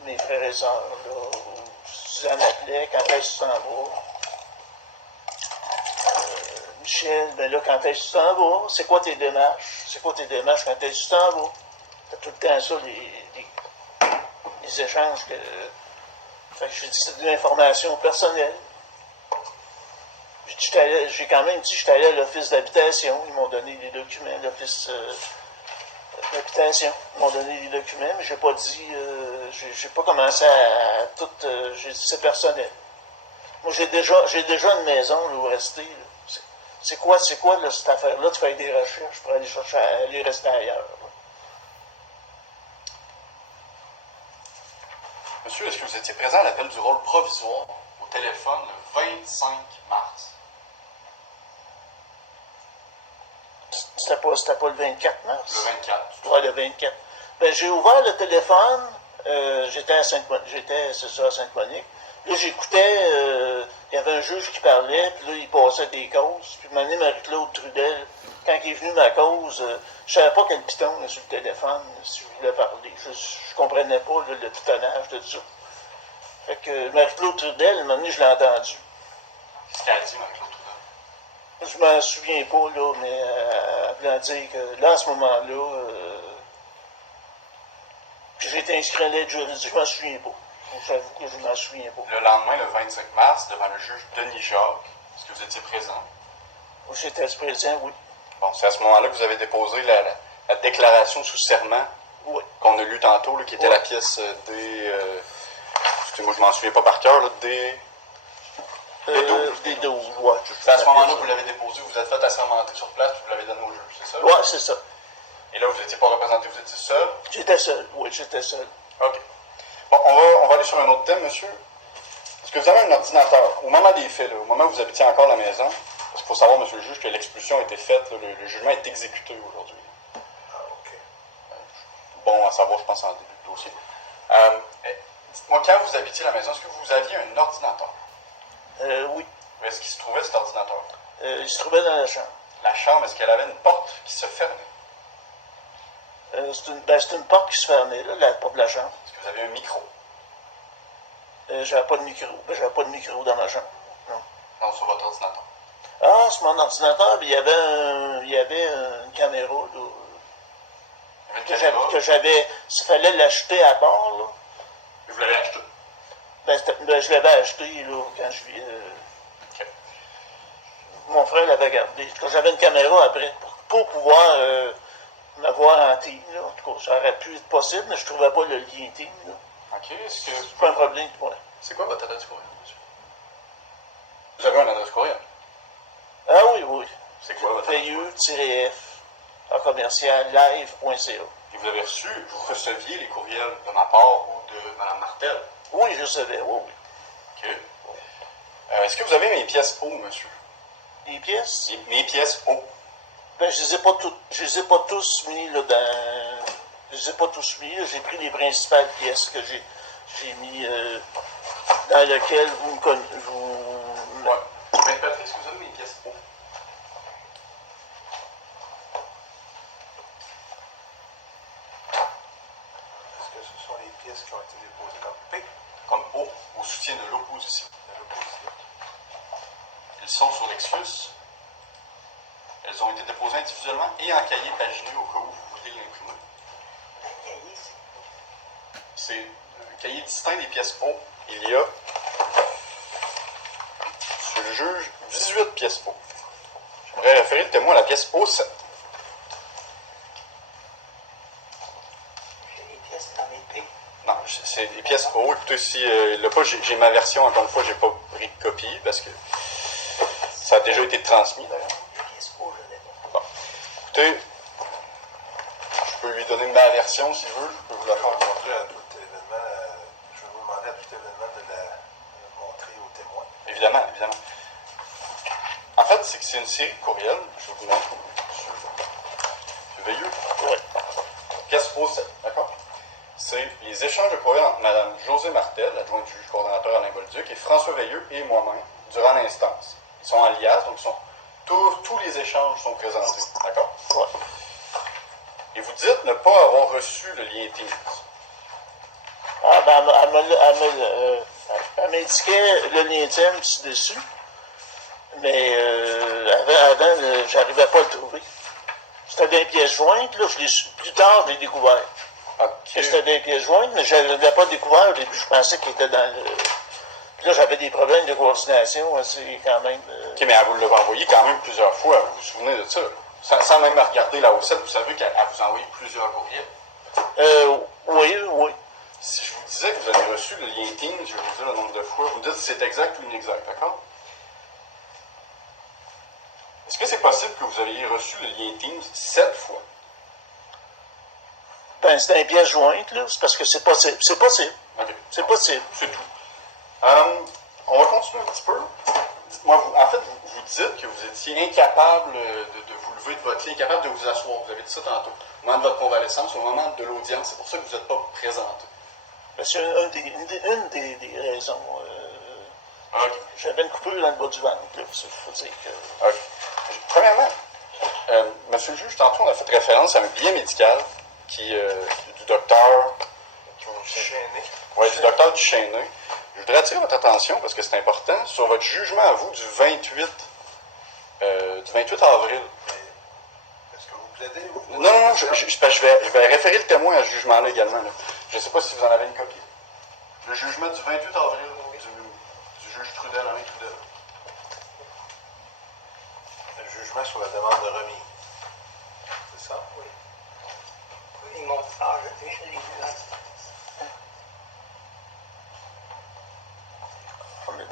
de mes frères et sœurs, là, Suzanne appelait, quand est-ce que tu s'en vas? Michel, ben là, quand est-ce que tu t'en vas? C'est quoi tes démarches? C'est quoi tes démarches quand est-ce que tu t'en vas? T'as tout le temps ça, les échanges que. Fait que j'ai dit c'est de l'information personnelle. J'ai quand même dit que j'étais allé à l'office d'habitation. Ils m'ont donné des documents, l'office d'habitation. Ils m'ont donné des documents, mais j'ai pas dit. J'ai pas commencé à tout. J'ai dit c'est personnel. Moi, j'ai déjà une maison là, où rester. Là. C'est quoi là, cette affaire-là, de faire des recherches pour aller rester ailleurs? Là. Monsieur, est-ce que vous étiez présent à l'appel du rôle provisoire au téléphone le 25 mars? C'était pas le 24 mars? Le 24. Ouais, le 24. Ben, j'ai ouvert le téléphone, j'étais à c'est ça, à Sainte-Monique. Là, j'écoutais, il y avait un juge qui parlait, puis là, il passait des causes. Puis, m'a Marie-Claude Trudel, quand il est venu ma cause, je savais pas quel piton là, sur le téléphone, si je voulais parler. Je comprenais pas là, le pitonnage de tout ça. Fait que Marie-Claude Trudel, un moment donné, je l'ai entendu. Qu'est-ce qu'elle a dit, Marie-Claude Trudel? Je m'en souviens pas, là, mais elle voulait dire que là, à ce moment-là, que j'ai été inscrit à l'aide juridique, je m'en souviens pas. J'avoue que je m'en souviens pas. Le lendemain, le 25 mars, devant le juge Denis Jacques, est-ce que vous étiez présent? J'étais présent, oui. Bon, c'est à ce moment-là que vous avez déposé la déclaration sous serment Oui. qu'on a lue tantôt, là, qui était la pièce des... excusez-moi, je m'en souviens pas par cœur, là, des 12. Des 12, ouais. C'est à ce moment-là que vous l'avez déposé, vous êtes fait assermenter sur place, puis vous l'avez donné au juge, c'est ça? Ouais, c'est ça. Et là, vous n'étiez pas représenté, vous étiez seul? J'étais seul, oui, j'étais seul. OK. Bon, on va aller sur un autre thème, monsieur. Est-ce que vous avez un ordinateur? Au moment des faits, là, au moment où vous habitiez encore à la maison, parce qu'il faut savoir, monsieur le juge, que l'expulsion a été faite, là, le jugement est exécuté aujourd'hui. Ah, OK. Bon à savoir, je pense, en début de dossier. Dites-moi, quand vous habitiez à la maison, est-ce que vous aviez un ordinateur? Oui. Où est-ce qu'il se trouvait, cet ordinateur? Il se trouvait dans la chambre. La chambre, est-ce qu'elle avait une porte qui se fermait? C'est une porte qui se fermait, là, la porte de la chambre. Est-ce que vous avez un micro? J'avais pas de micro. J'avais pas de micro dans ma chambre. Non. Non, sur votre ordinateur. Ah, sur mon ordinateur, il y avait une caméra, là, Il y avait une caméra, que j'avais. S'il fallait l'acheter à part, là. et vous l'avez acheté. Je l'avais acheté, là, quand je vis. OK. Mon frère l'avait gardé. Quand j'avais une caméra après, pour pouvoir m'avoir en team, là. En tout cas, ça aurait pu être possible, mais je trouvais pas le lien team, là. OK. Est-ce que... C'est pas un problème pour moi. C'est quoi votre adresse courriel, monsieur? Vous avez une adresse courriel? Ah oui, oui. C'est quoi votre adresse courriel? VE-F en commercial live.ca. Et vous avez reçu, vous receviez les courriels de ma part ou de Mme Martel? Oui, je savais, oui, oui. OK. Est-ce que vous avez mes pièces O, monsieur? Les pièces? Mes pièces O. Ben, je les ai pas tous mis là, dans. Je les ai pas tous mis. Là. J'ai pris les principales pièces que j'ai mis dans lesquelles vous me connaissez. Ouais. Mais Patrick, est-ce que vous avez mes pièces O? Est-ce que ce sont les pièces qui ont été déposées comme P Comme O, au soutien de l'opposition. de l'opposition? Elles sont sur l'excuse. Elles ont été déposées individuellement et en cahier paginé au cas où vous vouliez l'imprimer. Un cahier, c'est C'est un cahier distinct des pièces O. Il y a, sur le juge, 18 pièces O. J'aimerais référer le témoin à la pièce O7. j'ai les pièces dans mes P. Non, c'est des pièces O. Écoutez, si là pas, j'ai ma version, encore une fois, j'ai pas pris de copie parce que ça a déjà été transmis d'ailleurs. Les pièces O, je l'ai pas. Bon. Écoutez, je peux lui donner ma version s'il veut, je peux vous la faire. Aujourd'hui, à tout événement, je vais vous demander à tout événement de la montrer aux témoins. Évidemment, évidemment. En fait, c'est que c'est une série de courriels. Je vais vous montrer. Monsieur Veilleux. Ouais. Pièce O7, d'accord? C'est les échanges de courriels entre Mme Josée Martel, adjointe du juge coordonnateur Alain Bolduc, et François Veilleux et moi-même, durant l'instance. Ils sont en liasse, donc tous les échanges sont présentés, d'accord? Ouais. Et vous dites ne pas avoir reçu le lien Teams. Ah, ben, elle m'indiquait le lien Teams dessus, mais avant j'arrivais pas à le trouver. C'était des pièces jointes, là, plus tard, je l'ai découvert. OK. C'était des pièces jointes, mais je ne l'avais pas découvert au début, je pensais qu'il était dans le. Puis là, j'avais des problèmes de coordination, c'est quand même. OK, mais elle vous l'avait envoyé quand même plusieurs fois, vous vous souvenez de ça? Sans même regarder la O7, vous savez qu'elle vous a envoyé plusieurs courriels. Oui, oui. Si je vous disais que vous avez reçu le lien Teams, je vais vous dire le nombre de fois, vous me dites si c'est exact ou inexact, d'accord? Est-ce que c'est possible que vous ayez reçu le lien Teams 7 fois? Ben, c'est un pièce jointe, là. C'est parce que c'est possible. C'est possible. OK. C'est possible. C'est tout. On va continuer un petit peu. Dites-moi, en fait, vous dites que vous étiez incapable de vous lever de votre lit, incapable de vous asseoir. Vous avez dit ça tantôt. Au moment de votre convalescence, au moment de l'audience, c'est pour ça que vous n'êtes pas présenté. Ben, c'est une des raisons. OK. J'avais une coupure dans le bas du ventre, là. Il faut dire que... OK. Premièrement, monsieur le juge, tantôt, on a fait référence à un billet médical du docteur... Duchesnay. Oui, du docteur Duchesnay. Je voudrais attirer votre attention, parce que c'est important, sur votre jugement à vous du 28 avril. Est-ce que vous plaidez ou... Non, je vais référer le témoin à ce jugement-là également. Là. Je ne sais pas si vous en avez une copie. Le jugement du 28 avril du juge Trudel, Alain Trudel. Le jugement sur la demande de remise. C'est ça? Oui. Ils m'ont ça, je l'ai vu là.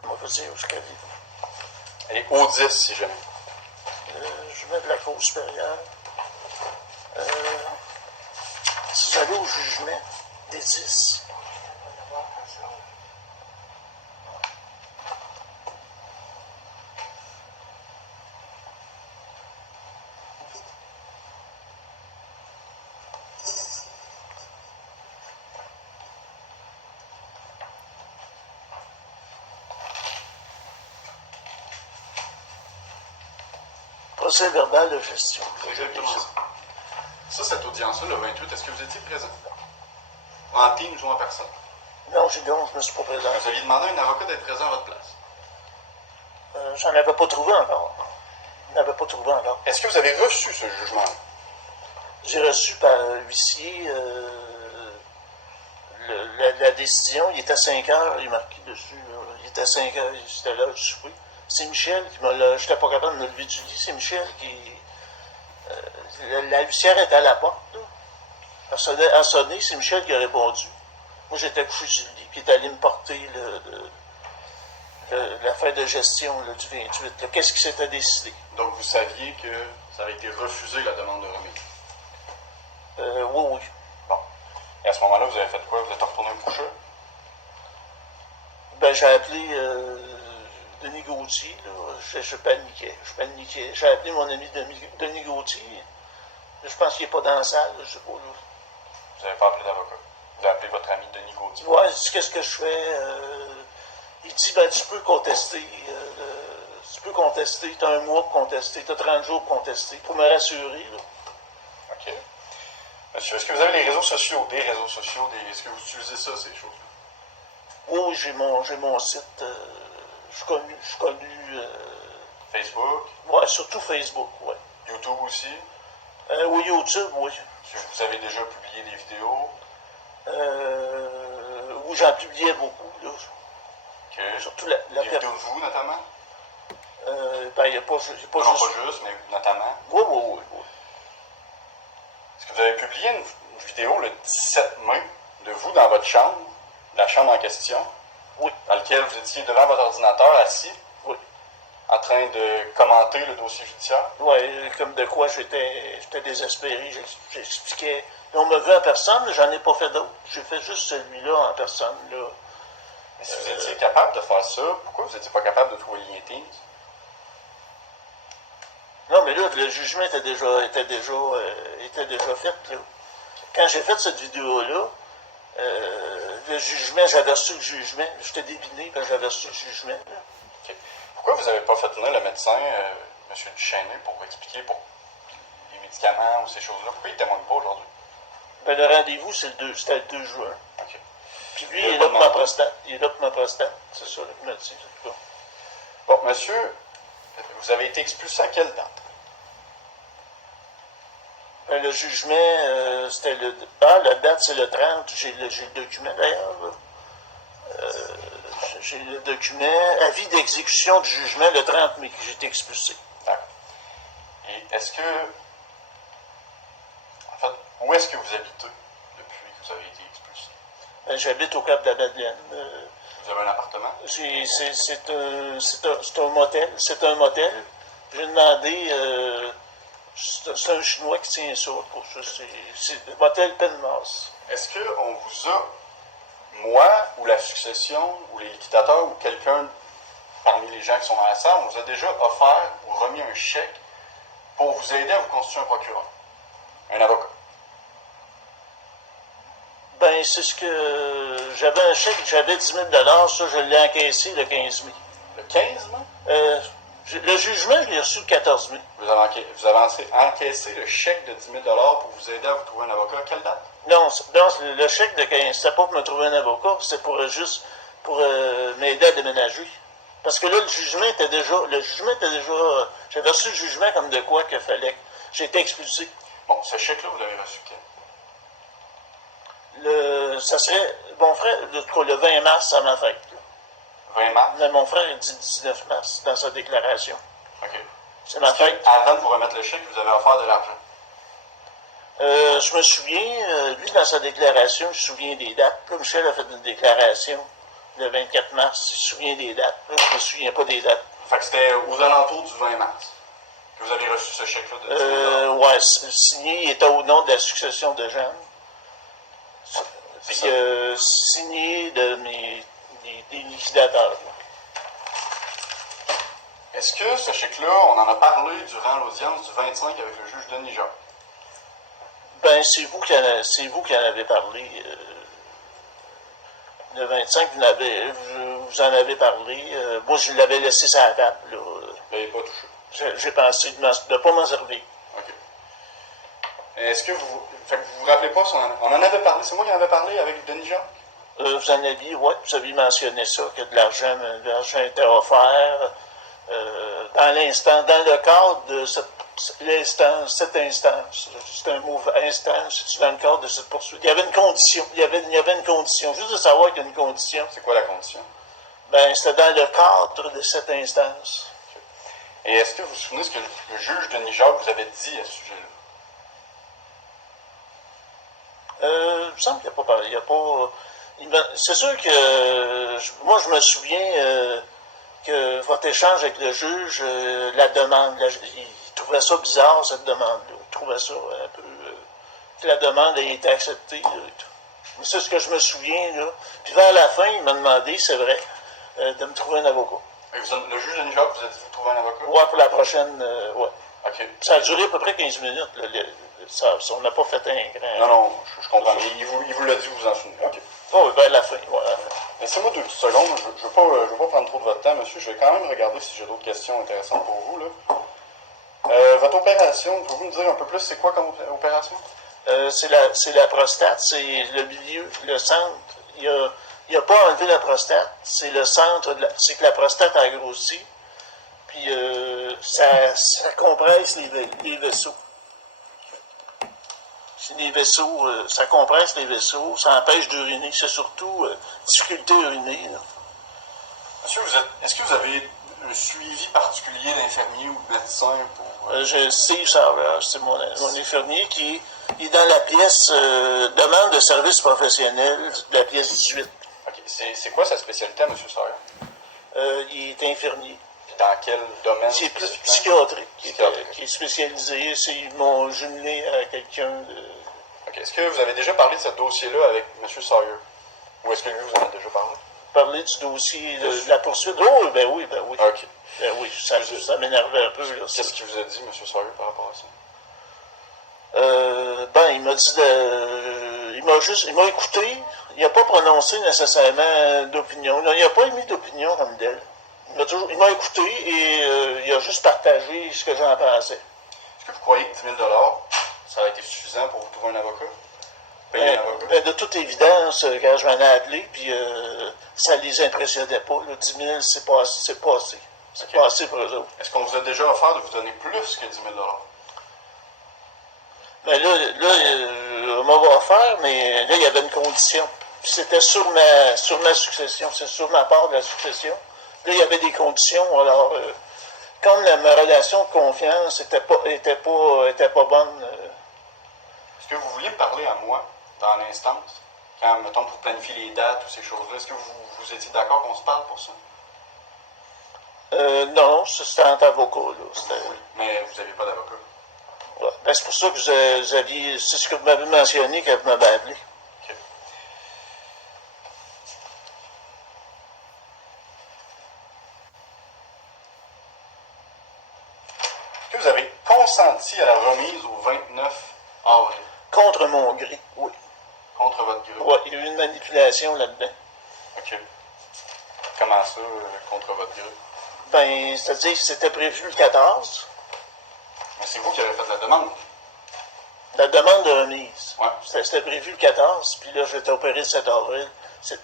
On va dire jusqu'à vivre. Elle est au 10, si jamais. Je mets de la cause supérieure. Si j'allais au jugement des 10, On va voir ensemble. procès verbal de gestion. C'est exactement ça. Ça, cette audience-là, le 28, est-ce que vous étiez présent? En team ou en personne? Non, je ne me suis pas présent. Vous aviez demandé à un avocat d'être présent à votre place. J'en avais pas trouvé encore. Je n'avais pas trouvé encore. Est-ce que vous avez reçu ce jugement-là? J'ai reçu par l'huissier la décision. Il était à 5 heures, il est marqué dessus. Là. Il était à 5 heures, c'était l'heure du souper. C'est Michel qui m'a... Je n'étais pas capable de me lever du lit. C'est Michel qui... la huissière était à la porte. Là. Elle a sonné, c'est Michel qui a répondu. Moi, j'étais couché sur le lit, puis il est allé me porter l'affaire de gestion là, du 28. Là. Qu'est-ce qui s'était décidé? Donc, vous saviez que ça avait été refusé, la demande de remise? Oui, oui. Bon. Et à ce moment-là, vous avez fait quoi? Vous êtes retourné vous coucher? Ben, j'ai appelé Denis Gauthier. Là. Je paniquais. J'ai appelé mon ami Denis Gauthier. Je pense qu'il n'est pas dans la salle. Je sais pas. Là. Vous n'avez pas appelé d'avocat? Vous avez appelé votre ami Denis Gauthier? Ouais, il dit qu'est-ce que je fais? Il dit, ben, tu peux contester. Tu as un mois pour contester. Tu as 30 jours pour contester. Pour me rassurer. Là. OK. Monsieur, est-ce que vous avez les réseaux sociaux? Est-ce que vous utilisez ça, ces choses-là? Oui, j'ai mon site. Je suis connu. Facebook? Ouais, surtout Facebook, ouais. YouTube aussi? Oui, YouTube, oui. Est-ce que vous avez déjà publié des vidéos? Où j'en publiais beaucoup, là. OK. Surtout Des vidéos de vous, notamment? Ben, il n'y a pas Non, juste... pas juste, mais notamment. Oui. Est-ce que vous avez publié une vidéo le 17 mai de vous dans votre chambre, la chambre en question, Oui. dans laquelle vous étiez devant votre ordinateur, assis, Oui. en train de commenter le dossier judiciaire? Oui, comme de quoi j'étais désespéré, j'expliquais. On me veut en personne, mais j'en ai pas fait d'autres. J'ai fait juste celui-là en personne, là. Mais si vous étiez capable de faire ça, pourquoi vous n'étiez pas capable de trouver lien Teams? Non, mais là, le jugement était déjà fait, là. Quand j'ai fait cette vidéo-là, le jugement, j'avais reçu le jugement. J'étais débiné, puis j'avais reçu le jugement, là. Okay. Pourquoi vous n'avez pas fait venir le médecin, M. Duchesnay, pour vous expliquer pour les médicaments ou ces choses-là? Pourquoi il ne témoigne pas aujourd'hui? Ben, le rendez-vous, c'était le 2 juin. OK. Puis lui, il est là pour ma prostate. C'est ça, le médecin. Bon, monsieur, vous avez été expulsé à quelle date? Ben, le jugement, c'était la date, c'est le 30. J'ai le document, d'ailleurs. J'ai le document. Avis d'exécution du jugement le 30 mai, que j'ai été expulsé. D'accord. Et est-ce que... En fait, où est-ce que vous habitez depuis que vous avez été expulsé? Ben, j'habite au Cap de la Madeleine. Vous avez un appartement? C'est un motel. C'est un motel. J'ai demandé C'est un Chinois qui tient ça. Pour ça. C'est motel Penmas. Est-ce qu'on vous a, moi, ou la succession, ou les liquidateurs, ou quelqu'un parmi les gens qui sont dans la salle, on vous a déjà offert ou remis un chèque pour vous aider à vous constituer un procureur, un avocat? Ben, c'est ce que. J'avais un chèque, j'avais 10 000 ça, je l'ai encaissé le 15 mai. Le 15 mai? Le jugement, je l'ai reçu le 14 mai. Vous avez encaissé le chèque de 10 000 pour vous aider à vous trouver un avocat. À quelle date? Non, le chèque de 15 c'était pas pour me trouver un avocat, c'était pour juste pour m'aider à déménager. Parce que là, le jugement était déjà. J'avais reçu le jugement comme de quoi qu'il fallait. J'ai été expulsé. Bon, ce chèque-là, vous l'avez reçu quand? Ça serait. Mon frère, le 20 mars, à ma fête. 20 mars? Mais mon frère, il dit 19 mars dans sa déclaration. OK. C'est ma fête. Avant de vous remettre le chèque, vous avez offert de l'argent. Je me souviens, lui, dans sa déclaration, je me souviens des dates. Là, Michel a fait une déclaration le 24 mars, il se souvient des dates. Là, je ne me souviens pas des dates. Fait que c'était aux alentours du 20 mars que vous avez reçu ce chèque-là de 10 000 Ouais, signé, il était au nom de la succession de Jeanne. Puis signé de des liquidateurs. Est-ce que ce chèque-là, on en a parlé durant l'audience du 25 avec le juge Denis Jacques? Ben, c'est vous qui en avez parlé. Le 25, vous en avez parlé. Moi, je l'avais laissé sur la table. Là. Vous l'avez pas touché. J'ai pensé de ne pas m'en servir. OK. Est-ce que vous... Fait que vous vous rappelez pas si on en avait parlé? C'est moi qui en avais parlé avec Denis Jacques? Vous en aviez, oui, vous avez mentionné ça, que de l'argent était offert. Dans le cadre de cette instance, c'est un mot instance, c'est dans le cadre de cette poursuite. Il y avait une condition, il y avait une condition, juste de savoir qu'il y a une condition. C'est quoi la condition? Ben, c'était dans le cadre de cette instance. Et est-ce que vous vous souvenez ce que le juge Denis Jacques vous avait dit à ce sujet-là? Il me semble qu'il n'y a pas parlé. C'est sûr que moi, je me souviens que votre échange avec le juge, la demande, il trouvait ça bizarre, cette demande-là. Il trouvait ça un peu... que la demande ait été acceptée. C'est ce que je me souviens. Là. Puis vers la fin, il m'a demandé, c'est vrai, de me trouver un avocat. Et le juge Denis Jacques vous a dit de vous trouver un avocat? Ouais, pour la prochaine, ouais. OK. Ça a duré à peu près 15 minutes. Là, on n'a pas fait un grand... Non, je comprends. Mais il vous l'a dit, vous vous en souvenez. OK. Oh, vers la fin, ouais, à la fin. Laissez-moi 2 petites secondes. Je ne veux pas prendre trop de votre temps, monsieur. Je vais quand même regarder si j'ai d'autres questions intéressantes pour vous. Là. Votre opération, pouvez-vous me dire un peu plus, c'est quoi comme opération? C'est la prostate, c'est le milieu, le centre. Il n'a pas enlevé la prostate, c'est le centre, c'est que la prostate a grossi. Puis ça compresse les vaisseaux. C'est les vaisseaux, ça compresse les vaisseaux, ça empêche d'uriner. C'est surtout difficulté à uriner. Là. Monsieur, est-ce que vous avez un suivi particulier d'infirmier ou de médecin pour... J'ai Steve Sauvage, c'est mon infirmier qui est dans la pièce demande de service professionnel, la pièce 18. OK. C'est quoi sa spécialité, M. Sawyer? Il est infirmier. Puis dans quel domaine? C'est plus psychiatrique, qui est spécialisé. Ils m'ont jumelé à quelqu'un de... OK. Est-ce que vous avez déjà parlé de ce dossier-là avec M. Sawyer? Ou est-ce que lui vous en a déjà parlé? Parler du dossier de la poursuite. Oh, ben oui. OK. Ben oui, ça m'énervait un peu. Là, Qu'est-ce qu'il vous a dit, M. Sawyer, par rapport à ça? Il m'a dit il m'a écouté. Il n'a pas prononcé nécessairement d'opinion. Il n'a pas émis d'opinion comme d'elle. Il m'a écouté et il a juste partagé ce que j'en pensais. Est-ce que vous croyez que 10 000 ça a été suffisant pour vous trouver un avocat? Payer un avocat? De toute évidence, quand je m'en ai appelé, puis ça ne les impressionnait pas. Là, 10 000, c'est pas assez. C'est pas assez pour eux autres. Est-ce qu'on vous a déjà offert de vous donner plus que 10 000 Mais là, on m'a offert, mais là, il y avait une condition. Puis c'était sur ma succession, c'est sur ma part de la succession. Là, il y avait des conditions. Alors, comme ma relation de confiance était pas bonne. Est-ce que vous vouliez me parler à moi dans l'instance? Quand, mettons, pour planifier les dates ou ces choses-là, est-ce que vous étiez d'accord qu'on se parle pour ça? Non, c'était entre avocats. Là. Oui, mais vous n'avez pas d'avocat. Ouais. Ben, c'est pour ça que vous aviez, c'est ce que vous m'avez mentionné quand vous m'avez appelé. OK. Est-ce que vous avez consenti à la remise au 29 avril Contre mon gré, oui. contre votre gré? Ouais, il y a eu une manipulation là-dedans. OK. Comment ça, contre votre gré? Ben, c'est-à-dire que c'était prévu le 14, Mais c'est vous qui avez fait la demande. la demande de remise. Ouais. C'était prévu le 14, puis là, j'étais opéré le 7 avril.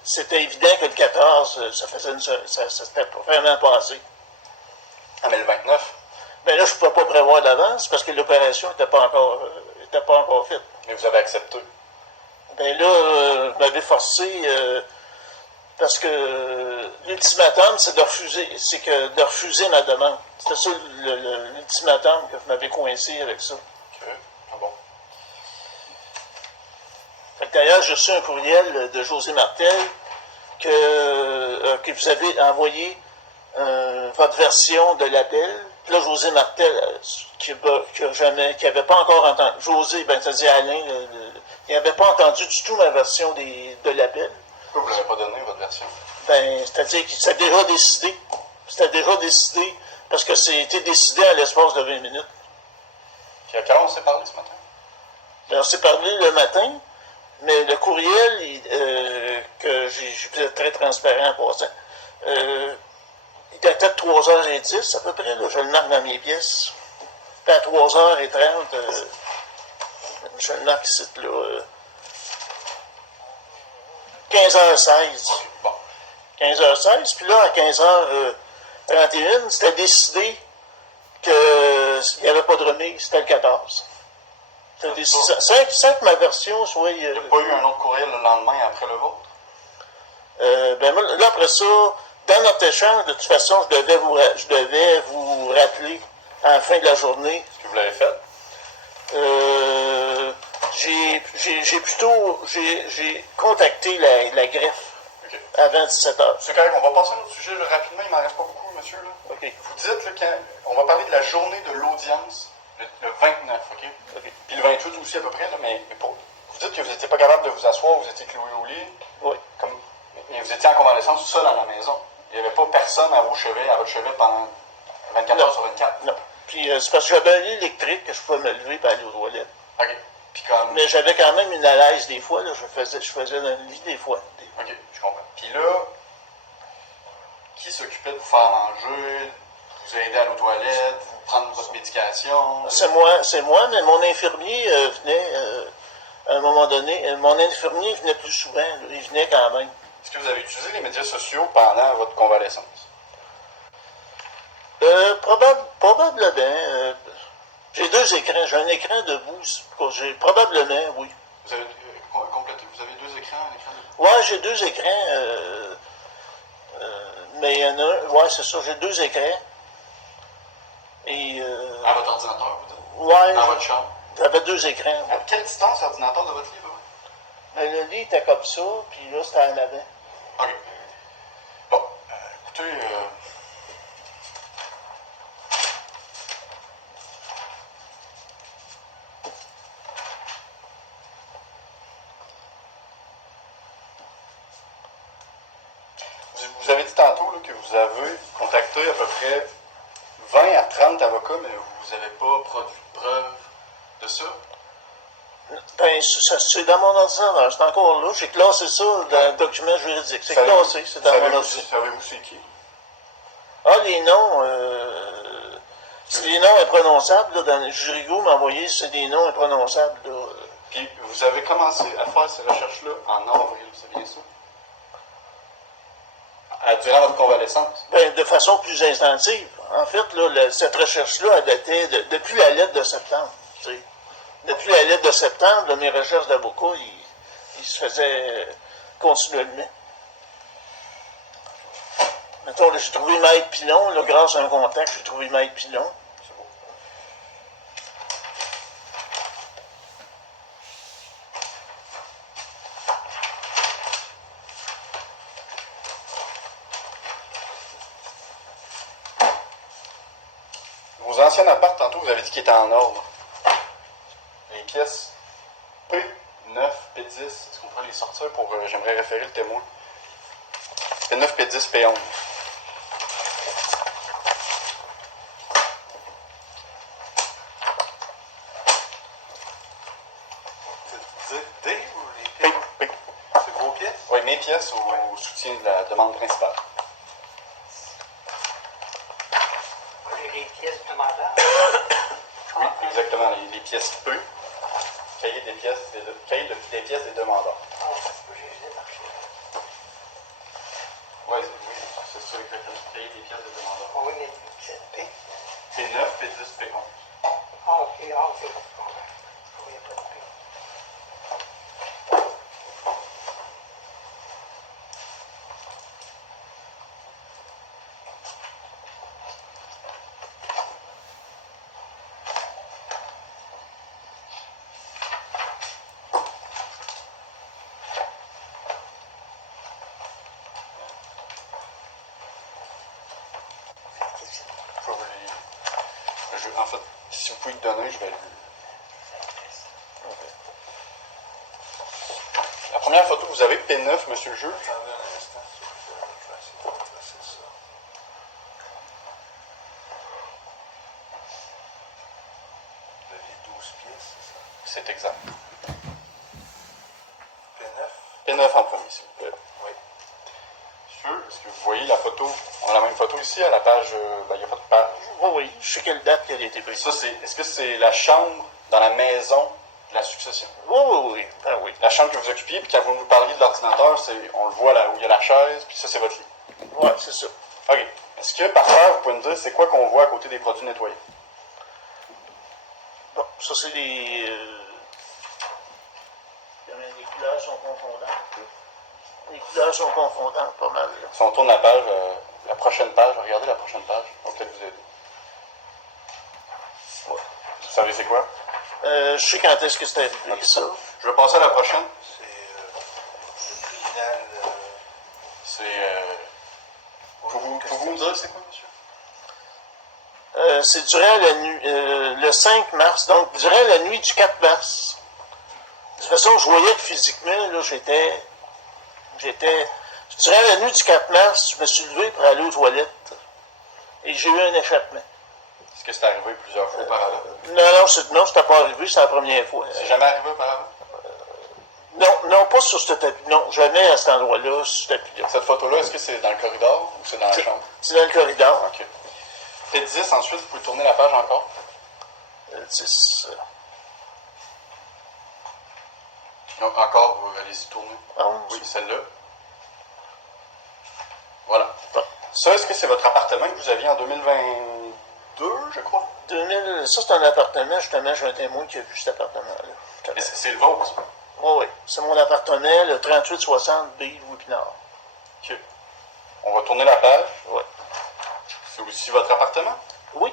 C'était évident que le 14, ça faisait ça s'était vraiment passé. Ah, mais le 29? Ben là, je ne pouvais pas prévoir d'avance parce que l'opération n'était pas encore faite. Mais vous avez accepté. Ben là, vous m'avez forcé parce que l'ultimatum, c'est de refuser ma demande. C'était ça l'ultimatum que vous m'avez coincé avec ça. OK. Ah bon. Fait que d'ailleurs, j'ai reçu un courriel de José Martel que vous avez envoyé votre version de l'appel. Puis là, José Martel, qui n'avait pas encore entendu, José, ben, c'est-à-dire Alain, il n'avait pas entendu du tout ma version de l'appel. Pourquoi vous ne l'avez pas donné, votre version? Ben, c'est-à-dire que c'était déjà décidé. C'était déjà décidé parce que c'était décidé à l'espace de 20 minutes. Puis à quelle heure on s'est parlé ce matin? Ben, on s'est parlé le matin, mais le courriel, que j'ai très transparent en passant, il datait de 3h10 à peu près, là, je le marque dans mes pièces. Puis à 3h30, je le marque ici, là, 15h16. OK. Bon. 15h16, puis là, à 15h31, c'était décidé qu'il n'y avait pas de remise, c'était le 14. C'était décidé, sans que ma version soit... Il n'y a pas eu un autre courriel le lendemain après le vôtre? ben là, après ça, dans notre échange, de toute façon, je devais vous rappeler à la fin de la journée. Est-ce que vous l'avez fait? J'ai contacté la greffe OK. avant 17h. C'est correct, on va passer à un autre sujet là, rapidement, il m'en reste pas beaucoup, monsieur. Là. OK. Vous dites, là, on va parler de la journée de l'audience, le 29, OK? OK. Puis le 28 aussi à peu près, là, mais vous dites que vous n'étiez pas capable de vous asseoir, vous étiez cloué au lit, Oui. mais vous étiez en convalescence seul à la maison. Il n'y avait pas personne à votre chevet pendant 24 heures sur 24. Non. Puis c'est parce que j'avais un lit électrique que je pouvais me lever et aller aux toilettes. OK. Puis comme... Mais j'avais quand même une alaise des fois, là, je faisais dans le lit des fois. OK, je comprends. Puis là, qui s'occupait de vous faire manger, de vous aider à l'eau toilette, vous prendre votre médication? C'est moi, mais mon infirmier venait, à un moment donné, mon infirmier venait plus souvent, là, il venait quand même. Est-ce que vous avez utilisé les médias sociaux pendant votre convalescence? Probablement. J'ai deux écrans. J'ai un écran debout. Probablement, oui. Vous avez complété, vous avez deux écrans, un écran de... Ouais, j'ai deux écrans. Mais il y en a un. Ouais, c'est ça. J'ai deux écrans. Et. À votre ordinateur, vous dites? Ouais. Dans votre chambre? J'avais deux écrans. À quelle distance l'ordinateur de votre lit, là? Ben, le lit était comme ça, puis là, c'était en avant. OK. Bon, écoutez, vous avez dit tantôt là, que vous avez contacté à peu près 20 à 30 avocats, mais vous n'avez pas produit de preuves de ça? Ben, c'est dans mon ordinateur. C'est encore là. J'ai classé ça dans le document juridique. C'est classé, c'est dans mon ordinateur. Savez-vous c'est qui? Ah, les noms, c'est des noms imprononçables, là, dans le Jurigo m'a envoyé, c'est des noms imprononçables, là. Puis vous avez commencé à faire ces recherches-là en avril, c'est bien ça? Durant votre convalescence? Ben, de façon plus instinctive. En fait, là, cette recherche-là, elle datait depuis la lettre de septembre, tu sais. Depuis la lettre de septembre, là, mes recherches d'avocat, ils se faisaient continuellement. Mettons, là, j'ai trouvé Maître Pilon, là, grâce à un contact, j'ai trouvé Maître Pilon. C'est beau. Vos anciens apparts, tantôt, vous avez dit qu'ils étaient en ordre. pièces P9, P10. Est-ce qu'on pourrait les sortir pour... j'aimerais référer le témoin. P9, P10, P11. C'est D ou les P, pièces? P. C'est vos pièces? Oui, mes pièces au soutien de la demande principale. Les pièces de demandeurs. Oui, exactement. Les pièces P. Cahier des pièces des pièces des demandeurs. Ah, j'ai juste marché. Oui, c'est ça exactement. Cahier des pièces des demandeurs. Oui, mais cette P. P9, P10, P11. Ah, ok, ah, ok. Il n'y a pas de P. Je vais en fait, si vous pouvez le donner, je vais le... La première photo que vous avez, P9, monsieur le juge. Attendez un instant, s'il vous plaît. Je vais essayer de replacer ça. Vous aviez 12 pièces, c'est ça? C'est exact. P9? P9 en premier, s'il vous plaît. Oui. Monsieur, est-ce que vous voyez la photo? On a la même photo ici, à la page... il n'y a pas de page. Oui, oui. Je sais quelle date qu'elle a été prise. Ça, est-ce que c'est la chambre dans la maison de la succession? Oui, oui, oui. Ben oui. La chambre que vous occupiez, puis quand vous nous parliez de l'ordinateur, on le voit là où il y a la chaise, puis ça, c'est votre lit. Oui, c'est ça. OK. Est-ce que, par terre, vous pouvez me dire c'est quoi qu'on voit à côté des produits nettoyés? Bon, ça, c'est les... les couleurs sont confondantes. Les couleurs sont confondantes, pas mal. Là. Si on tourne la page, la prochaine page, regardez la prochaine page, on va peut-être vous aider. Ouais. Vous savez c'est quoi? Je sais quand est-ce que c'est arrivé, Ok. ça. Je vais passer à la prochaine. C'est l'original. C'est... Pouvez-vous me dire c'est quoi, monsieur? C'est durant la nuit, le 5 mars, donc durant la nuit du 4 mars. De toute façon, je voyais que physiquement, là, durant la nuit du 4 mars, je me suis levé pour aller aux toilettes et j'ai eu un échappement. Est-ce que c'est arrivé plusieurs fois auparavant? Non, c'était pas arrivé, c'est la première fois. C'est jamais arrivé auparavant? Non, pas sur ce tapis. Non, jamais à cet endroit-là, sur ce tapis-là. Cette photo-là, est-ce que c'est dans le corridor ou c'est dans la chambre? C'est dans le corridor. OK. P10, ensuite, vous pouvez tourner la page encore. 10, Donc, encore, vous allez-y tourner. 11. Oui, celle-là. Voilà. Bon. Ça, est-ce que c'est votre appartement que vous aviez en 2022, je crois? 2000, ça, c'est un appartement. Justement, j'ai un témoin qui a vu cet appartement-là. Mais c'est le vôtre. Oui. C'est mon appartement, le 3860 B Louis Pinard. OK. On va tourner la page. Oui. C'est aussi votre appartement? Oui.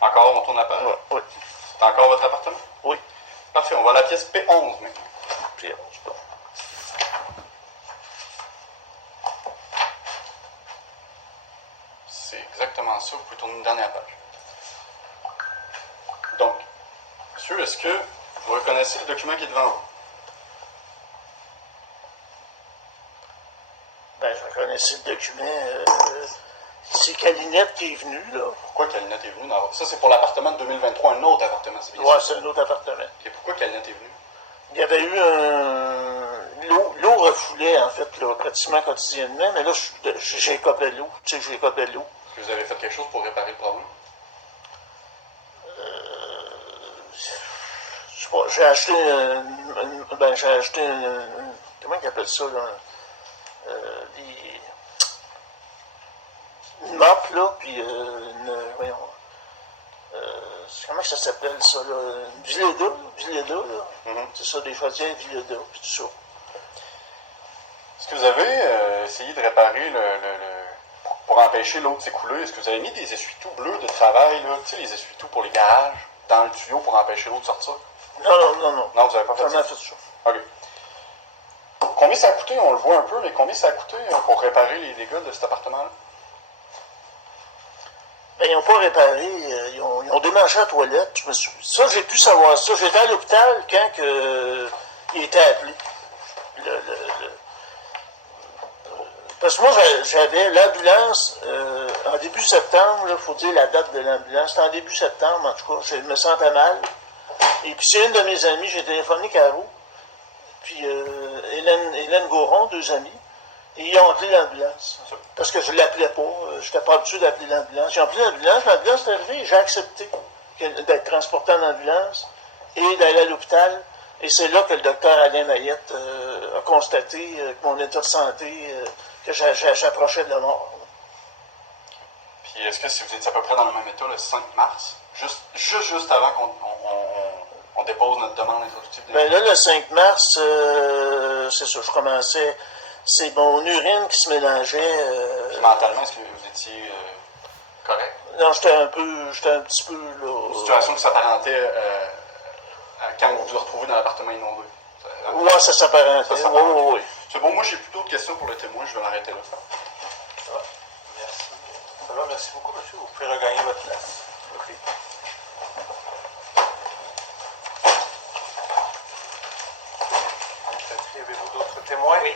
Encore, on tourne la page. Oui. C'est encore votre appartement? Oui. Parfait, on va à la pièce P11 maintenant. Puis, bon. C'est exactement ça. Vous pouvez tourner une dernière page. Donc, monsieur, est-ce que vous reconnaissez le document qui est devant vous? Ben, je connaissais le document. C'est Calinette qui est venu, là. Pourquoi Calinette est venu? Ça, c'est pour l'appartement de 2023, un autre appartement, c'est bien Ouais, ça? c'est un autre appartement. Et pourquoi Calinette est venu? Il y avait eu l'eau refoulait, en fait, là, pratiquement quotidiennement, mais là, j'ai écopé l'eau. Tu sais, j'ai écopé l'eau. Est-ce que vous avez fait quelque chose pour réparer le problème? Je sais pas, j'ai acheté comment ils appellent ça, là? Une mop, là, puis voyons, comment ça s'appelle, ça, là? Une Vileda, là. Mhm. C'est ça, des chaudières Vileda, puis tout ça. Est-ce que vous avez essayé de réparer pour empêcher l'eau de s'écouler, est-ce que vous avez mis des essuie-tout bleus de travail, là, tu sais, les essuie-tout pour les garages, dans le tuyau pour empêcher l'eau de sortir? Non. Non, vous n'avez pas fait Jamais ça? fait ça. OK. Combien ça a coûté, on le voit un peu, mais combien ça a coûté pour réparer les dégâts de cet appartement-là? Ben, ils n'ont pas réparé, ils ont démanché la toilette. Ça, j'ai pu savoir ça. J'étais à l'hôpital quand il était appelé. Parce que moi, j'avais l'ambulance en début septembre, il faut dire la date de l'ambulance. C'était en début septembre, en tout cas. Je me sentais mal. Et puis, c'est une de mes amies, j'ai téléphoné Caro, puis Hélène Gauron, deux amis, et ils ont appelé l'ambulance. Parce que je ne l'appelais pas. Je n'étais pas habitué d'appeler l'ambulance. J'ai appelé l'ambulance est arrivée, j'ai accepté d'être transporté en ambulance et d'aller à l'hôpital. Et c'est là que le docteur Alain Mayette a constaté que mon état de santé, que j'approchais de la mort. Puis est-ce que si vous étiez à peu près dans le même état le 5 mars, juste avant qu'on dépose notre demande introductive? Ben là, le 5 mars, c'est ça, je commençais, c'est mon urine qui se mélangeait. Puis mentalement, est-ce que vous étiez correct? Non, j'étais un petit peu là. Une situation qui s'apparentait à quand vous vous retrouvez dans l'appartement inondé. Ouais, ça s'apparentait. Oui. C'est bon, moi j'ai plus d'autres questions pour le témoin, je vais l'arrêter là. Ça va? Merci. Ça va, merci beaucoup, monsieur. Vous pouvez regagner votre place. OK. Avez-vous d'autres témoins? Oui.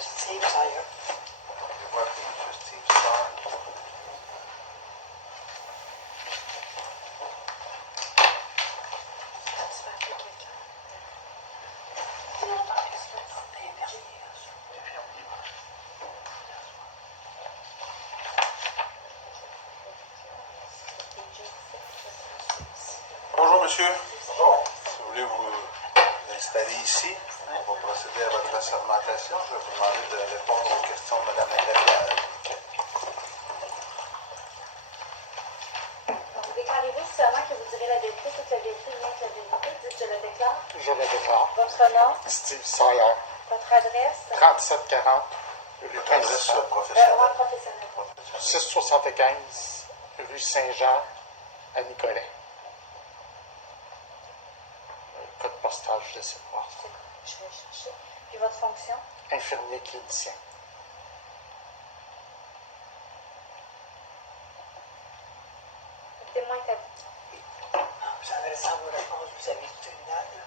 Steve Sire. Je vois que M. Steve Starr. Tu vas appeler quelqu'un. Bonjour, monsieur. Bonjour. Si vous voulez vous installer ici, on va procéder à votre assermentation. Je vais vous demander de répondre aux questions de Mme Lagarde. Donc, déclarez-vous seulement que vous direz la vérité, toute la vérité, rien que la vérité. Dites, je le déclare. Je le déclare. Votre nom, Steve Sawyer, votre adresse, 3740, rue Votre adresse 1500, professionnelle. ouais, professionnel. 675, rue Saint-Jean, à Nicolet. Code postal, je laisse voir. Je vais chercher. Puis votre fonction. Infirmier clinicien. Le témoin est à vous. Vous adressant vos réponses vis-à-vis du tribunal, là.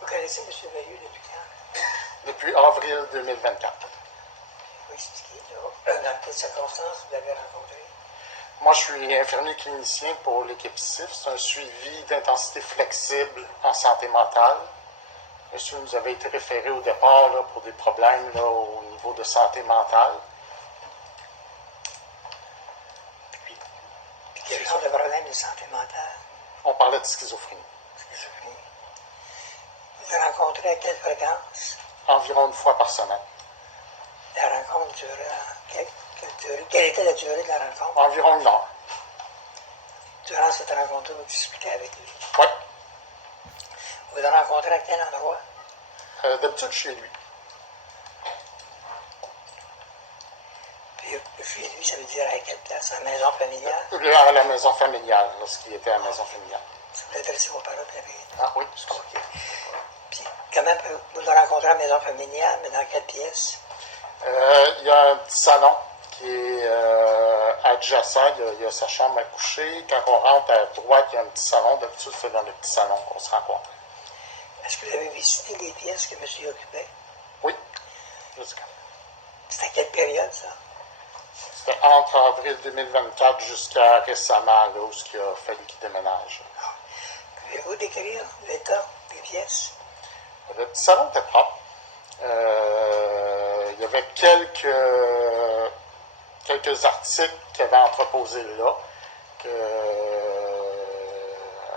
Vous connaissez M. Veilleux depuis quand? Depuis avril 2024. Vous expliquez, là, dans quelles circonstances vous l'avez rencontré? Moi, je suis infirmier clinicien pour l'équipe CIF. C'est un suivi d'intensité flexible en santé mentale. Monsieur nous avait été référé au départ là, pour des problèmes là, au niveau de santé mentale. Puis, Quel genre de problème de santé mentale? on parlait de schizophrénie. Schizophrénie. Vous le rencontrez à quelle fréquence? Environ une fois par semaine. La rencontre durait quelle était la durée de la rencontre? Environ une heure. Durant cette rencontre, vous discutez avec lui. Oui. Vous le rencontrez à quel endroit? D'habitude, chez lui. Puis chez lui, ça veut dire à quelle place? À la maison familiale? À la maison familiale, lorsqu'il était à la maison familiale. Si vous adressez vos paroles, vous avez... Ah oui, c'est ça. OK. Puis, comment vous le rencontrez à la maison familiale, mais dans quelle pièce? Il y a un petit salon qui est adjacent. Il y a sa chambre à coucher. Quand on rentre à droite, il y a un petit salon. D'habitude, c'est dans le petit salon qu'on se rencontre. Est-ce que vous avez visité les pièces que monsieur occupait? Oui. Jusqu'à. C'est à quelle période, ça? C'était entre avril 2024 jusqu'à récemment, là, où il a fallu qu'il déménage. Pouvez-vous décrire l'état des pièces? Le petit salon était propre. Il y avait quelques articles qui avaient entreposés là,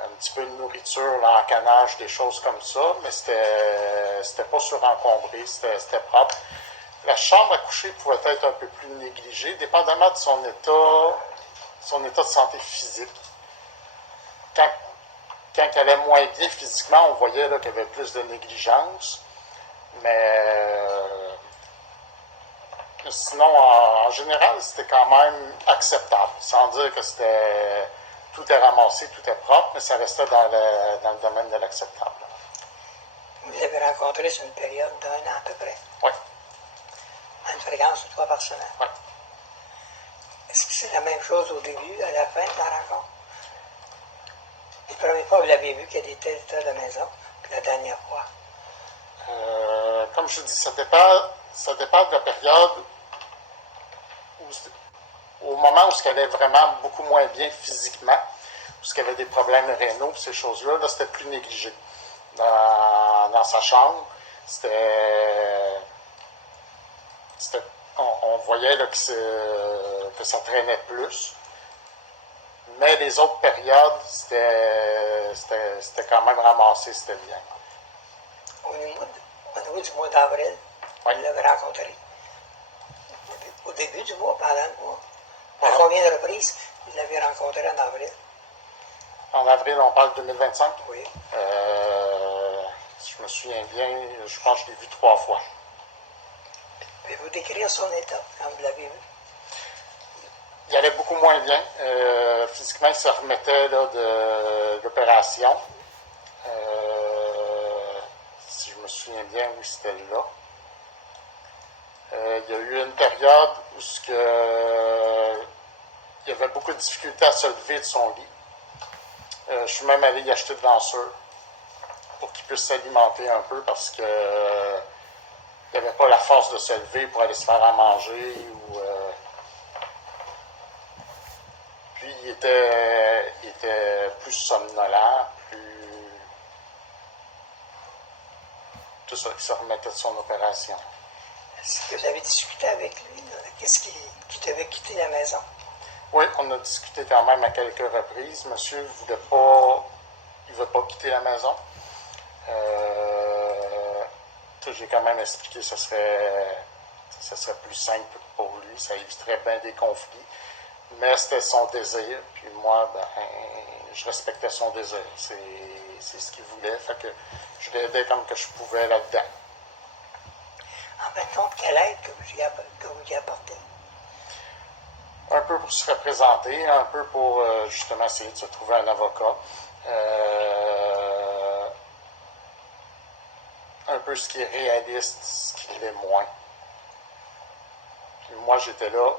un petit peu de nourriture, l'encanage, des choses comme ça, mais c'était pas surencombré, c'était propre. La chambre à coucher pouvait être un peu plus négligée, dépendamment de son état de santé physique. Quand elle allait moins bien physiquement, on voyait là, qu'il y avait plus de négligence. Mais sinon, en général, c'était quand même acceptable. Sans dire que tout est ramassé, tout est propre, mais ça restait dans le domaine de l'acceptable. Vous l'avez rencontré sur une période d'un an à peu près, Oui, à une fréquence de 3 par semaine. oui. Est-ce qu'il c'est la même chose au début, à la fin de la rencontre. La première fois, vous l'avez vu qu'il y a des tels états de la maison, puis la dernière fois. Comme je dis, ça dépend de la période au moment où ce qu'elle allait vraiment beaucoup moins bien physiquement, où ce qu'il y avait des problèmes rénaux, ces choses-là, là, c'était plus négligé. Dans sa chambre, on voyait là, que ça traînait plus. Mais les autres périodes, c'était quand même ramassé, c'était bien. Au niveau du mois d'avril, Oui. vous l'avez rencontré. Au début du mois, pendant le mois. À combien de reprises vous l'avez rencontré en avril? En avril, on parle de 2025. Oui. Si je me souviens bien, je pense que je l'ai vu 3 fois. Pouvez-vous décrire son état quand vous l'avez vu? Il allait beaucoup moins bien. Physiquement, il se remettait là, de l'opération. Si je me souviens bien, oui, c'était là. Il y a eu une période où il y avait beaucoup de difficultés à se lever de son lit. Je suis même allé y acheter de l'ensure pour qu'il puisse s'alimenter un peu parce que il n'avait pas la force de se lever pour aller se faire à manger. Puis il était plus somnolent, tout ça, il se remettait de son opération. Est-ce que vous avez discuté avec lui? Qu'est-ce qui devait quitter la maison? Oui, on a discuté quand même à quelques reprises. Monsieur ne veut pas quitter la maison. J'ai quand même expliqué que ce serait plus simple pour lui, ça éviterait bien des conflits. Mais c'était son désir, puis moi, je respectais son désir. C'est ce qu'il voulait, fait que je l'aidais comme que je pouvais là-dedans. En fin de compte, quelle aide que vous lui apportez? Un peu pour se représenter, un peu pour justement essayer de se trouver un avocat. Un peu ce qui est réaliste, ce qui l'est moins. Puis moi, j'étais là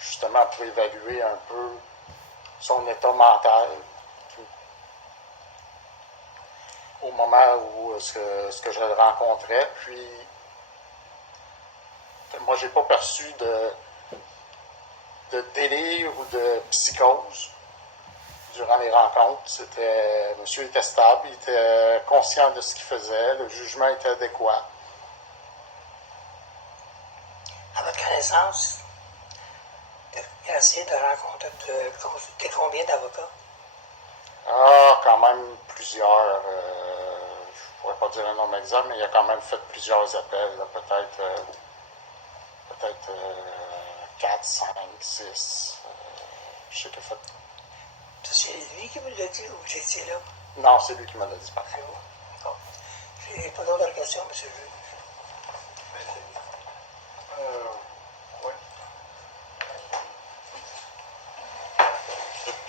justement pour évaluer un peu son état mental. Au moment où ce que je le rencontrais, puis moi, j'ai pas perçu de délire ou de psychose durant les rencontres. Monsieur était stable, il était conscient de ce qu'il faisait, le jugement était adéquat. À votre connaissance, il a essayé de consulter combien d'avocats? Ah, quand même plusieurs. Je ne pourrais pas dire un nombre exact, mais il a quand même fait plusieurs appels, là, peut-être 4, 5, 6. Je sais qu'il a fait. C'est lui qui vous l'a dit ou vous étiez là? Non, c'est lui qui me l'a dit. C'est vous. Bon. J'ai pas d'autres questions, monsieur le juge. Oui.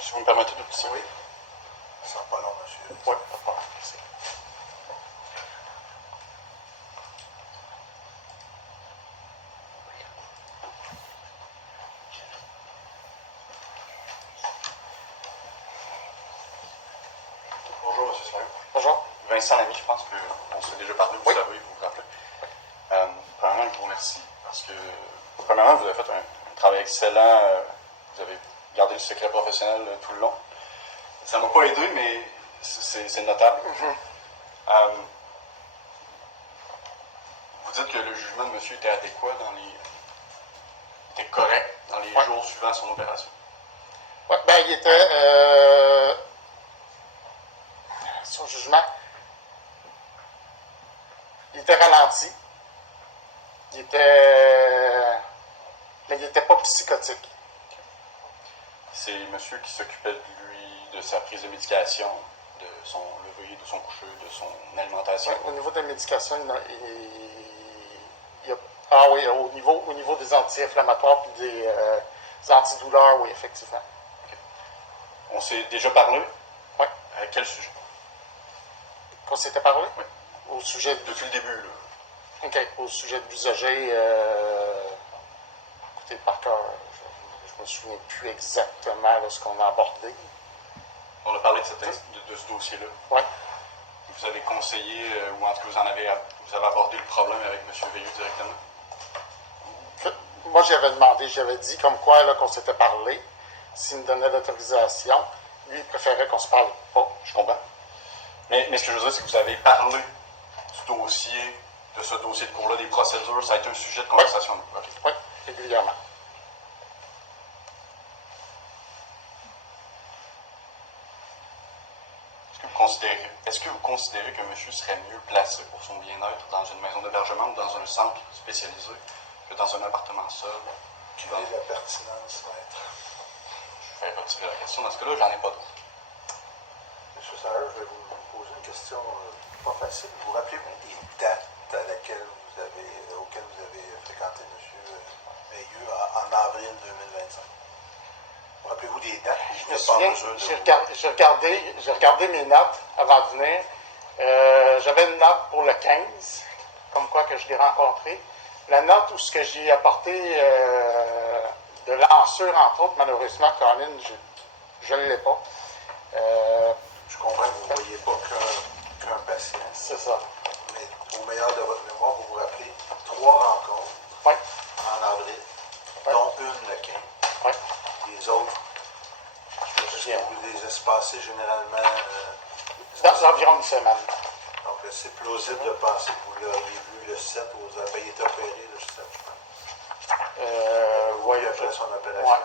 Si vous me permettez de petit. Oui. Ça sera pas long, monsieur. Oui, pas de problème. Merci. Bonjour, M. Slayer. Bonjour. Vincent Lamy, je pense qu'on s'est déjà parlé, vous savez, vous vous rappelez. Premièrement, je vous remercie parce que, premièrement, vous avez fait un travail excellent. Vous avez gardé le secret professionnel tout le long. Ça ne m'a pas aidé, mais c'est notable. Vous dites que le jugement de monsieur était adéquat était correct dans les jours suivant son opération. Oui, il était. Son jugement. Il était ralenti. Mais il n'était pas psychotique. C'est monsieur qui s'occupait de lui, de sa prise de médication, de son lever, de son coucher, de son alimentation. Ouais, au niveau de la médication, au niveau des anti-inflammatoires et des antidouleurs, oui, effectivement. Okay. On s'est déjà parlé? Oui. À quel sujet? Qu'on s'était parlé? Oui. Au sujet depuis le début, là. OK. Au sujet de l'usager, écoutez, par cœur, Je me souviens plus exactement de ce qu'on a abordé. On a parlé de ce dossier-là. Oui. Vous avez conseillé, ou en tout cas vous avez abordé le problème avec M. Veilleux directement. Moi, j'avais demandé, j'avais dit comme quoi là, qu'on s'était parlé. S'il me donnait l'autorisation, lui, il préférait qu'on se parle pas. Je comprends. Mais ce que je veux dire, c'est que vous avez parlé du dossier, de ce dossier de cours-là, des procédures, ça a été un sujet de conversation. Oui, oui, régulièrement. Est-ce que vous considérez que monsieur serait mieux placé pour son bien-être dans une maison d'hébergement ou dans un centre spécialisé que dans un appartement seul? Quelle est la pertinence, maître? Je vais retirer la question. Dans ce cas-là, j'en ai pas d'autre. Monsieur Saher, je vais vous poser une question pas facile. Vous rappelez-vous des dates auxquelles vous avez fréquenté M. Veilleux en avril 2025? Vous rappelez-vous des dates? Je me souviens, j'ai regardé mes notes avant de venir. J'avais une note pour le 15, comme quoi que je l'ai rencontré. La note où ce que j'ai apporté de lancure, entre autres, malheureusement, Colin, je ne l'ai pas. Je comprends que vous ne voyez pas qu'un patient. C'est ça. Mais au meilleur de votre mémoire, vous vous rappelez 3 rencontres Oui. en avril, Oui. dont une le 15. Oui. Les autres, vous les espacez généralement. Dans environ une semaine. Donc, c'est plausible de penser que vous l'auriez vu le 7, vous avez été opéré le 7, je pense. Oui, après son appellation. Ouais.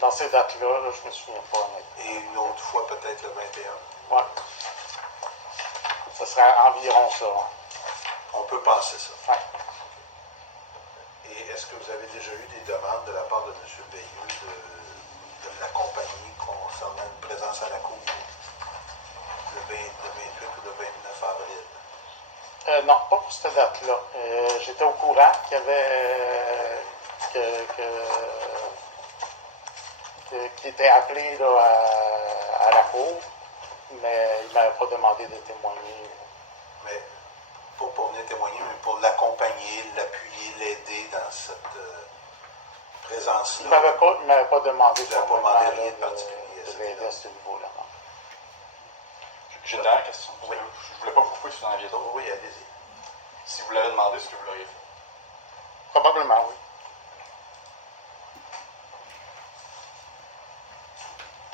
Dans ces dates-là, je ne me souviens pas. Et une autre fois, peut-être le 21. Oui. Ce serait environ ça. Ouais. On peut penser ça. Ouais. Et est-ce que vous avez déjà eu des demandes de la part de M. Veilleux de l'accompagner concernant une présence à la cour le 28 ou le 29 avril? Non, pas pour cette date-là. J'étais au courant qu'il y avait qu'il était appelé là, à la cour, mais il ne m'avait pas demandé de témoigner. Mais pas pour venir témoigner, mais pour l'accompagner, l'appuyer, l'aider dans cette présence-là. Il ne m'avait pas demandé Il n'a pas demandé rien de particulier. de l'aider à ce niveau-là. J'ai une dernière question. Oui. Je ne voulais pas vous couper si vous en aviez d'autres. Oui, allez-y. Si vous l'avez demandé, est-ce que vous l'auriez fait? Probablement, oui.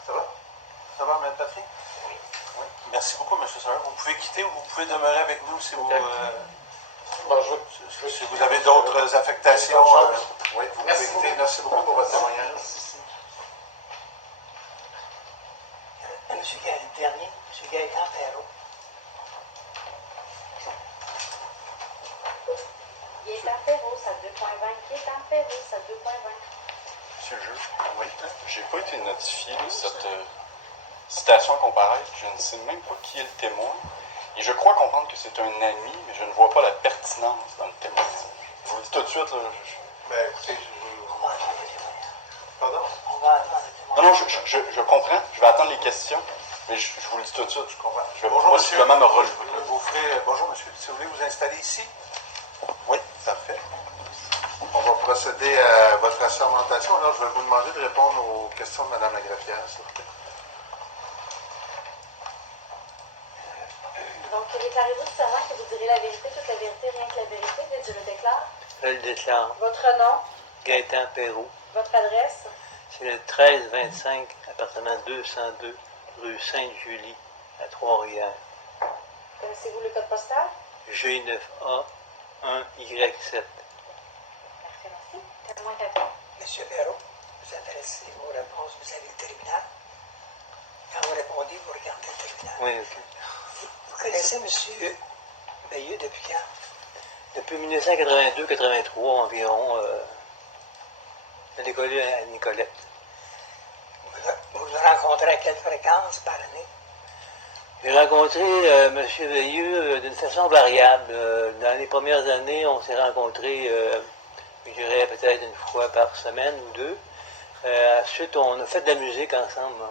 Ça va? Ça va, Mme Patrick? Oui. Merci beaucoup, M. Saher. Vous pouvez quitter ou vous pouvez demeurer avec nous si vous, si vous avez d'autres affectations. Oui, vous pouvez quitter. Merci beaucoup pour votre témoignage. M. Dernier, M. Gaëtan Perrault. Gaëtan Perrault, ça 2.20. Gaëtan Perrault, ça 2.20. Monsieur le juge, oui. J'ai pas été notifié de cette citation comparaître. Je ne sais même pas qui est le témoin. Et je crois comprendre que c'est un ami, mais je ne vois pas la pertinence dans le témoin. Je vous le dis tout de suite, là. Ben, écoutez, On va attendre le témoignage. Pardon? On va attendre le témoignage. Non, je comprends. Je vais attendre les questions, mais je vous le dis tout de suite. Je comprends. Je vais Bonjour, monsieur. possiblement me relever. Vous ferez... Bonjour, monsieur. Si vous voulez vous installer ici? Oui, parfait. On va procéder à votre assermentation. Alors, je vais vous demander de répondre aux questions de Mme la greffière, s'il vous plaît. Donc, déclarez-vous du serment que vous direz la vérité, toute la vérité, rien que la vérité, que Dieu le déclare? Je le déclare. Votre nom, Gaëtan Perrault. votre adresse, C'est le 1325, appartement 202, rue Sainte-Julie, à Trois-Rivières. connaissez-vous le code postal? G9A 1Y7. Parfait, merci. Témoin t'attend. M. Perrault, vous adressez vos réponses, vous avez le tribunal. Quand vous répondez, vous regardez le tribunal. Oui, ok. Vous connaissez M. Veilleux depuis quand? Depuis 1982-83 environ, à l'école à Nicolette. Vous vous rencontrez à quelle fréquence par année? J'ai rencontré M. Veilleux d'une façon variable. Dans les premières années, on s'est rencontrés, je dirais peut-être une fois par semaine ou deux. Ensuite, on a fait de la musique ensemble.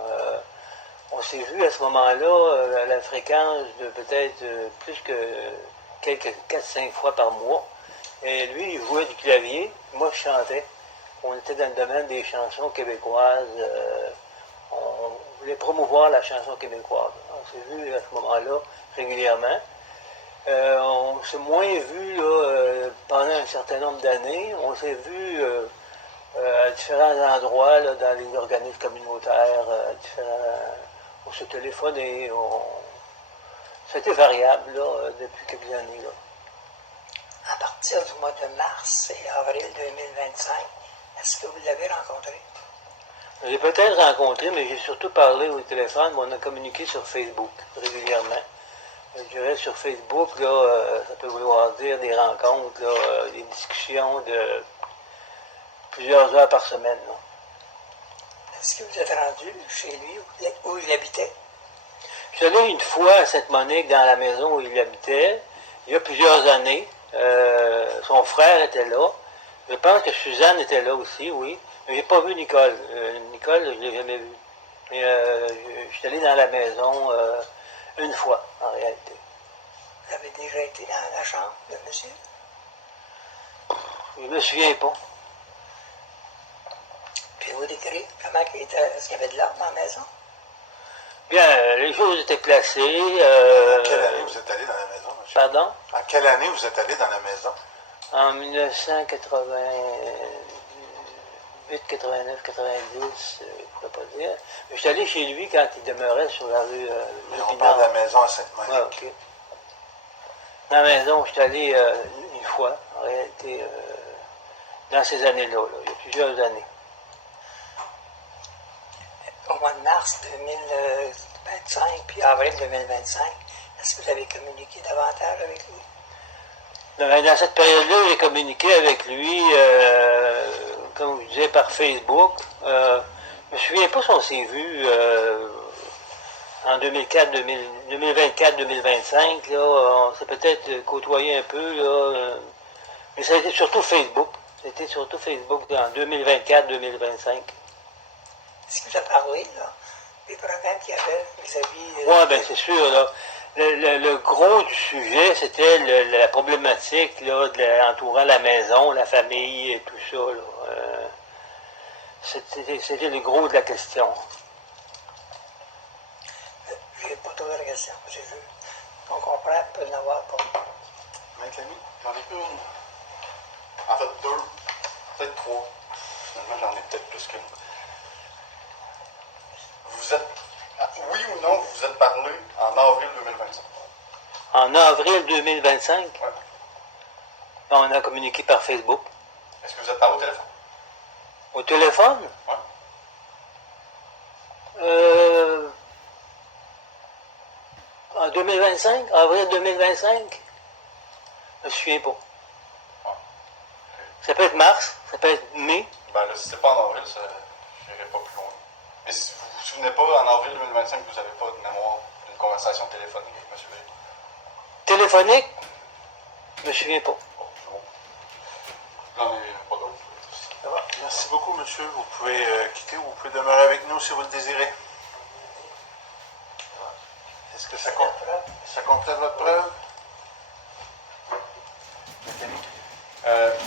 On s'est vu à ce moment-là à la fréquence de peut-être plus que quelques 4-5 fois par mois. Et lui, il jouait du clavier, moi je chantais. On était dans le domaine des chansons québécoises. On voulait promouvoir la chanson québécoise. On s'est vu à ce moment-là régulièrement. On s'est moins vu là, pendant un certain nombre d'années. On s'est vu à différents endroits, là, dans les organismes communautaires, on se téléphonait. C'était variable là, depuis quelques années. Là. À partir du mois de mars et avril 2025, est-ce que vous l'avez rencontré? J'ai peut-être rencontré, mais j'ai surtout parlé au téléphone, mais on a communiqué sur Facebook régulièrement. Je dirais sur Facebook, là, ça peut vouloir dire des rencontres, là, des discussions de plusieurs heures par semaine. Là. Est-ce que vous êtes rendu chez lui où il habitait? Je suis allé une fois à Sainte-Monique, dans la maison où il habitait, il y a plusieurs années. Son frère était là. Je pense que Suzanne était là aussi, oui. Mais j'ai pas vu Nicole. Nicole, je ne l'ai jamais vue. Mais je suis allé dans la maison une fois, en réalité. Vous avez déjà été dans la chambre de monsieur? Je me souviens pas. Puis vous décrire comment est-ce qu'il y avait de l'ordre dans la maison? Bien, les choses étaient placées. En quelle année vous êtes allé dans la maison, monsieur? Pardon? En quelle année vous êtes allé dans la maison? En 1988, 89, 90, je ne pourrais pas dire. Je suis allé chez lui quand il demeurait sur la rue Mais on parle de la maison à Sainte-Monique. Ouais, ok. Dans la maison, je suis allé une fois, en réalité, dans ces années-là, là, il y a plusieurs années. Au mois de mars 2025 puis avril 2025, est-ce que vous avez communiqué davantage avec lui? Dans cette période-là, j'ai communiqué avec lui, comme je disais, par Facebook. Je ne me souviens pas si on s'est vu en 2024-2025. Là, on s'est peut-être côtoyé un peu, là, mais ça a été surtout Facebook. C'était surtout Facebook en 2024-2025. Est-ce qu'il vous a parlé là, des problèmes qu'il y avait vis-à-vis... Oui, bien c'est sûr. Là. Le gros du sujet, c'était la problématique là, entourant la maison, la famille et tout ça. Là. C'était le gros de la question. Je n'ai pas trop de questions. On comprend, peut en avoir pas. Maître Lamy, j'en ai une. En fait, deux, peut-être trois. Finalement, j'en ai peut-être plus qu'une. Vous êtes, oui ou non, vous vous êtes parlé en avril 2025? En avril 2025, Oui. on a communiqué par Facebook. Est-ce que vous êtes parlé au téléphone? Au téléphone? Oui. En 2025? Avril 2025? Je me souviens pas. Ouais. Ça peut être mars, ça peut être mai. Ben là, si c'est pas en avril, je n'irai pas plus loin. Mais si vous vous souvenez pas, en avril 2025, vous n'avez pas de mémoire d'une conversation téléphonique avec M. Veilleux? Téléphonique? Je me souviens pas. Bon, c'est bon. J'en ai pas d'autres. Ça va. Merci beaucoup, monsieur. Vous pouvez quitter ou vous pouvez demeurer avec nous si vous le désirez. Est-ce que ça complète votre preuve?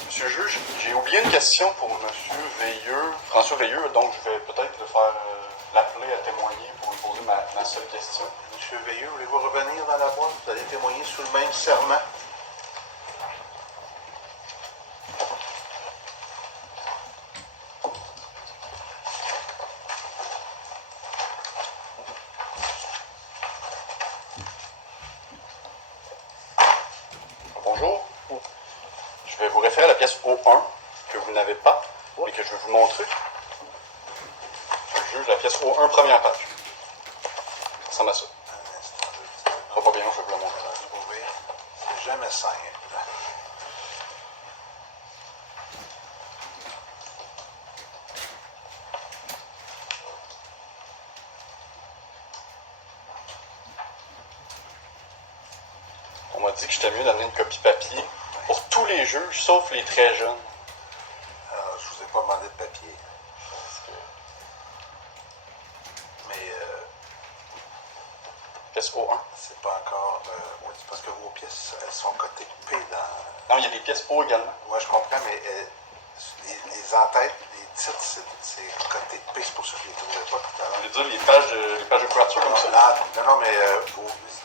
Monsieur le juge, j'ai oublié une question pour M. Veilleux, François Veilleux, donc je vais peut-être le faire l'appeler à témoigner pour lui poser ma seule question. Monsieur Veilleux, voulez-vous revenir dans la boîte? Vous allez témoigner sous le même serment. Bonjour. Je vais vous référer à la pièce O1 que vous n'avez pas, mais que je vais vous montrer. Je juge la pièce O1, première page. Ça ressemble à ça. Un instant, Ça va pas bien, je vais vous la montrer. on va trouver. C'est jamais simple. On m'a dit que j'étais mieux d'amener une copie papier pour tous les juges, sauf les très jeunes. Alors, je vous ai pas demandé de papier. Mais Pièce O1. c'est pas encore... oui, c'est parce que vos pièces, elles sont cotées P dans... Non, il y a des pièces O également. Moi, je comprends, mais les les en-têtes, les titres, c'est coté de P, c'est pour ça que je ne les trouvais pas tout à Je l'heure. veux dire, les pages de couverture comme ça. Non, mais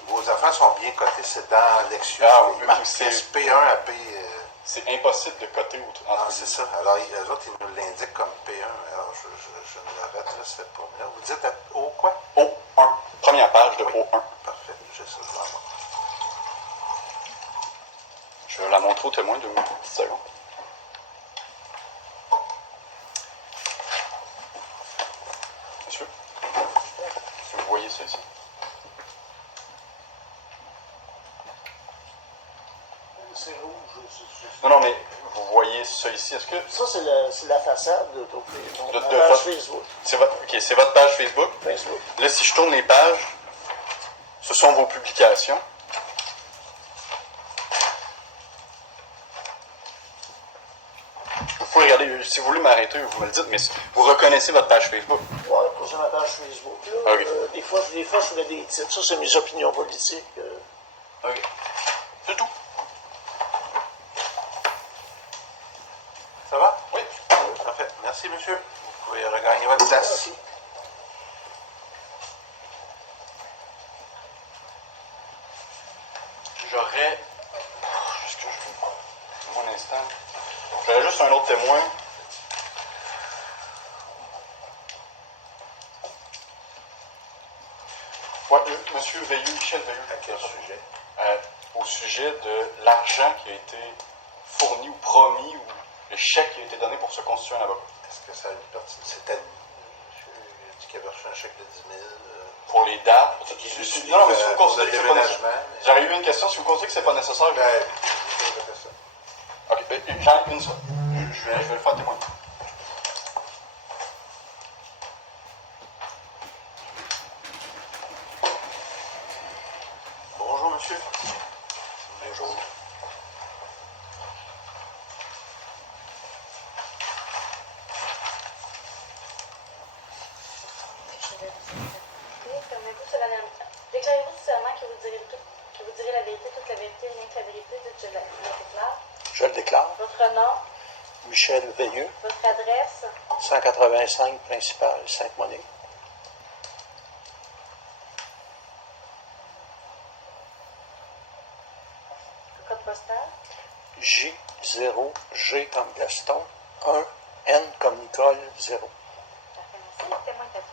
vos affaires sont bien cotées, c'est dans Lexus. Ah, oui, il marque c'est- P1 à P. C'est impossible de coter entre C'est ça. Alors, eux autres, ils nous l'indiquent comme P1. Alors, je ne le retracerai pas. Mais là, vous dites O quoi? O1. Première page de Oui. O1. Parfait. J'ai ça, je vais avoir. Je vais la montrer au témoin de 10 secondes. Monsieur, si vous voyez ça ici. C'est rouge. Non, mais vous voyez ça ici. Est-ce que Ça, c'est la façade de De- la de page votre- Facebook. c'est votre page Facebook? Facebook. Là, si je tourne les pages, ce sont vos publications. Vous pouvez regarder, si vous voulez m'arrêter, vous me le dites, mais vous reconnaissez votre page Facebook. Ouais, pour ça, ma page Facebook. Là, Ok. des fois, je mets des titres. Ça, c'est mes opinions politiques. OK. C'est tout. Ça va? Oui. Parfait. Merci, monsieur. Vous pouvez regagner votre place. J'aurais. Juste que je. Un instant. J'aurais juste un autre témoin. Ouais, monsieur Veilleux, Michel Veilleux. À quel sujet? Au sujet de l'argent qui a été fourni ou promis, ou le chèque qui a été donné pour se constituer un avocat. Est-ce que ça a une partie? C'était. Monsieur a dit qu'il avait reçu un chèque de 10 000. Pour les dates. Non, mais si vous pour considérez le que c'est pas nécessaire. déménagement. J'aurais eu une question, si vous considérez que c'est pas nécessaire. Ben, je vais ça. Ok, ben, j'en ai une seule. Je vais le faire témoin. Bonjour, monsieur. Bonjour. Fermez-vous solennellement. Déclarez-vous seulement que vous direz la vérité, toute la vérité, rien que la vérité, dites je la déclare. Je le déclare. Votre nom, Michel Veilleux, votre adresse, 185 principal, Sainte-Monnaie. le code postal, J0G comme Gaston, 1, N comme Nicole, 0. parfait, merci. Le témoin est à vous.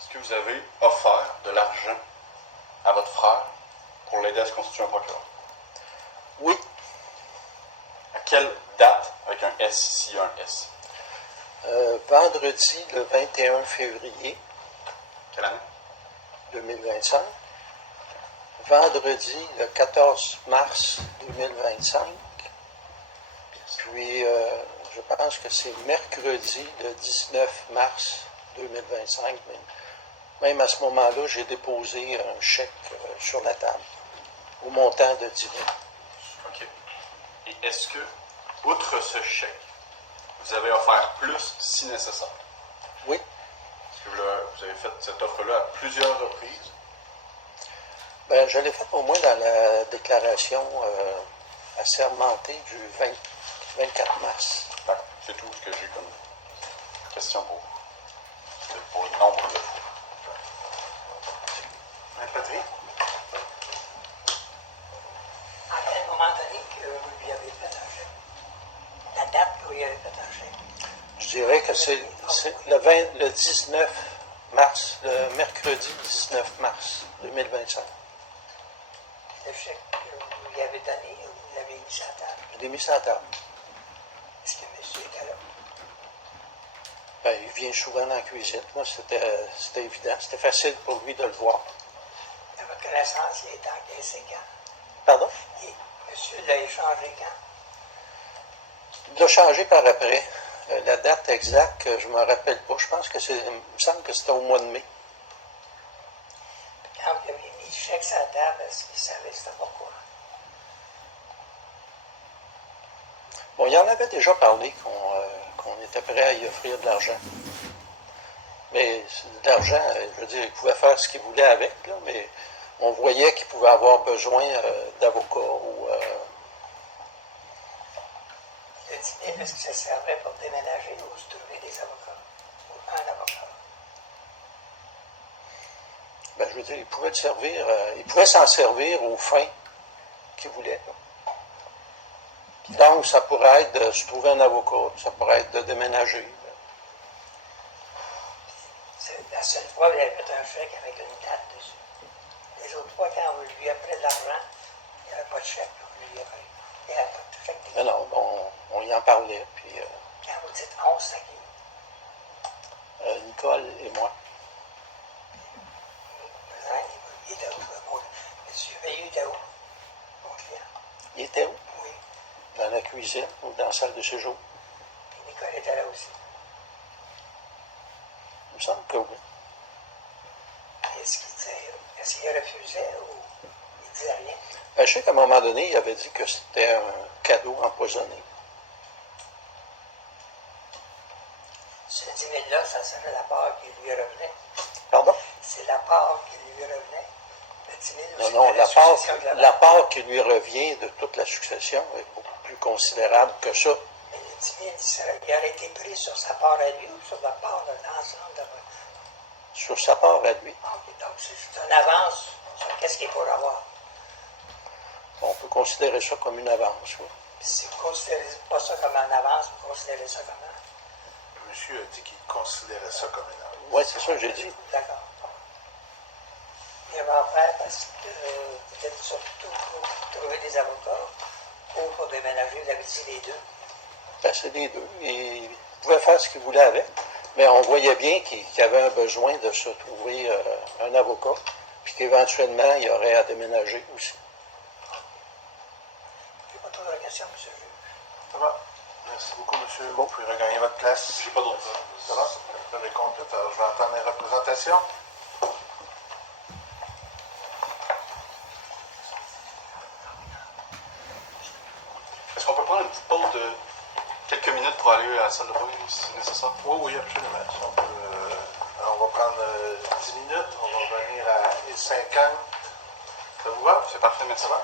Est-ce que vous avez offert de l'argent à votre frère pour l'aider à se constituer un procureur? Oui, À quelle date, avec un S s'il y a un S? vendredi le 21 février Quelle année? 2025, vendredi le 14 mars 2025, puis je pense que c'est mercredi le 19 mars 2025. Mais même à ce moment-là, j'ai déposé un chèque sur la table au montant de 10 000. OK. Et est-ce que, outre ce chèque, vous avez offert plus si nécessaire? Oui, Est-ce que vous avez fait cette offre-là à plusieurs reprises? ben, je l'ai fait au moins dans la déclaration assermentée du 24 mars. D'accord. C'est tout ce que j'ai comme question pour vous. C'est pour le nombre de fois. Patrick? À quel moment donné que vous lui avez fait un chèque? La date que vous lui avez fait un chèque? Je dirais que c'est le 19 mars, le mercredi 19 mars 2025. Le chèque que vous lui avez donné, vous l'avez mis sur la table. Je l'ai mis sur la table. Est-ce que monsieur était là? Ben, il vient souvent dans la cuisine. Moi, c'était évident. C'était facile pour lui de le voir. À votre connaissance, il est encaissé quand? Pardon? Et monsieur l'a échangé quand? Il l'a changé par après. La date exacte, je ne me rappelle pas. Je pense que il me semble que c'était au mois de mai. Quand vous avez mis le chèque sur la table, est-ce qu'il savait c'était pourquoi? Bon, il en avait déjà parlé qu'on était prêt à y offrir de l'argent. Mais de l'argent, je veux dire, il pouvait faire ce qu'il voulait avec, là, mais on voyait qu'il pouvait avoir besoin d'avocats ou... Le 10 est-ce que ça servait pour déménager ou se trouver des avocats? Ou un avocat? Ben, je veux dire, il pouvait il pouvait s'en servir aux fins qu'il voulait. Donc, ça pourrait être de se trouver un avocat, ça pourrait être de déménager. C'est la seule fois où il avait fait un chèque avec une date dessus. Les autres fois, quand on lui a pris de l'argent, il n'y avait pas de chèque. On lui a pris. Il n'y avait pas de chèque. Mais non, on y en parlait. Puis Quand vous dites 11, c'est qui? Nicole et moi. Hein, il était où? Monsieur Veilleux était où? Mon client. Il était où? Oui. Dans la cuisine ou dans la salle de séjour? Puis Nicole était là aussi. Il me semble que oui. Est-ce qu'il disait, est-ce qu'il refusait ou il disait rien? Ben, je sais qu'à un moment donné, il avait dit que c'était un cadeau empoisonné. Ce 10 000-là, ça serait la part qui lui revenait. Pardon? C'est la part qui lui revenait. Le 10 000 Non, aussi, non, la succession de la part qui lui revient de toute la succession est beaucoup plus considérable que ça. Mais le 10 000, il aurait été pris sur sa part à lui ou sur la part de l'ensemble de votre... Sur sa part à lui. OK, donc c'est juste une avance sur qu'est-ce qu'il pourrait avoir. On peut considérer ça comme une avance, oui. Puis si vous ne considérez pas ça comme une avance, vous considérez ça comme un... Monsieur a dit qu'il considérait ça comme une avance. Oui, c'est ça que j'ai dit. D'accord. Il va en faire parce que peut-être surtout pour trouver des avocats ou pour déménager, vous avez dit les deux. Ben, c'est les deux. Il pouvait faire ce qu'il voulait avec, mais on voyait bien qu'il avait un besoin de se trouver un avocat, puis qu'éventuellement, il aurait à déménager aussi. Je n'ai pas trop de questions, M. le juge. Ça va. Merci beaucoup, monsieur. Vous pouvez regagner votre place. J'ai pas d'autres. Ça va? Vous avez compris. Alors, je vais entendre les représentations. Est-ce qu'on peut prendre une petite pause de quelques minutes pour aller à la salle de bain si c'est nécessaire? Oui, oui, absolument. Si on, alors, on va prendre 10 minutes. On va revenir à 50. Ça vous va? C'est parfait, merci. Ça va?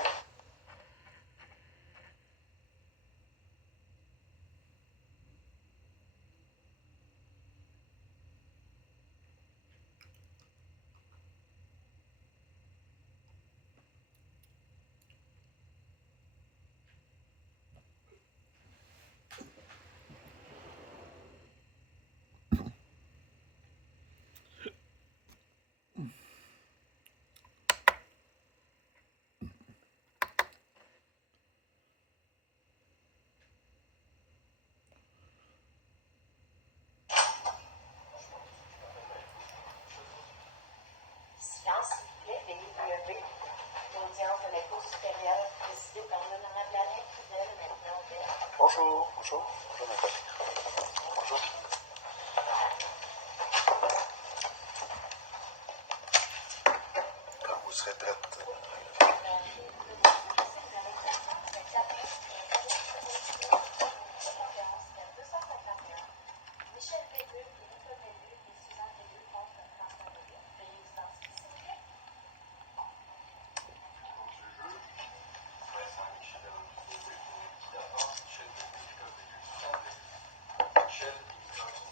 Silence, s'il vous plaît, veuillez vous lever. L'audience de l'impôt supérieur présidée par Mme Alain Trudel, maintenant ouverte. Bonjour. Bonjour. Bonjour, Nathalie. Bonjour. Quand vous serez prête. Michel Veilleux et Nicole Veilleux et Suzanne Veilleux contre François Veilleux. Veuillez vous inscrire, s'il vous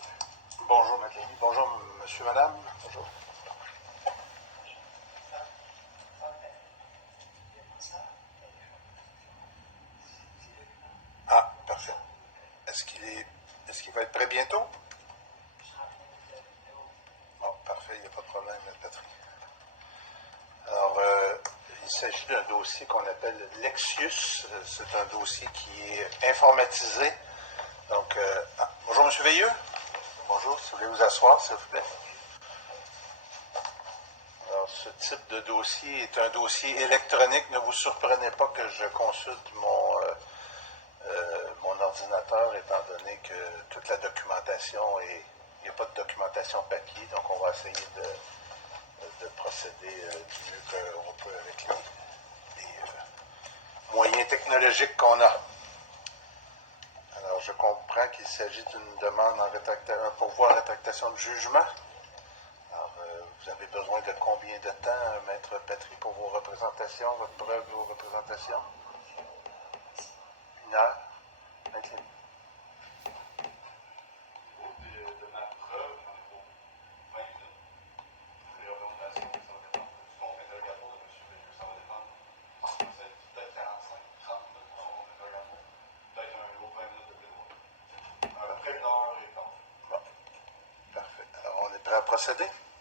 plaît. Bonjour, Nathalie. Bonjour, monsieur, madame. Bonjour. Ah, parfait. Est-ce qu'il va être prêt bientôt? Bon, parfait, il n'y a pas de problème, Patrick. Alors, il s'agit d'un dossier qu'on appelle Lexius. C'est un dossier qui est informatisé. Donc, bonjour, monsieur Veilleux. Bonjour, si vous voulez vous asseoir, s'il vous plaît. Alors, ce type de dossier est un dossier électronique. Ne vous surprenez pas que je consulte mon ordinateur, étant donné que toute la documentation est... Il n'y a pas de documentation papier, donc on va essayer de procéder du mieux qu'on peut avec les moyens technologiques qu'on a. Alors, je comprends qu'il s'agit d'une demande un pourvoi en rétractation de jugement. Alors, vous avez besoin de combien de temps, Maître Patry, pour vos représentations, votre preuve de vos représentations? 1 heure? 20 minutes. procéder?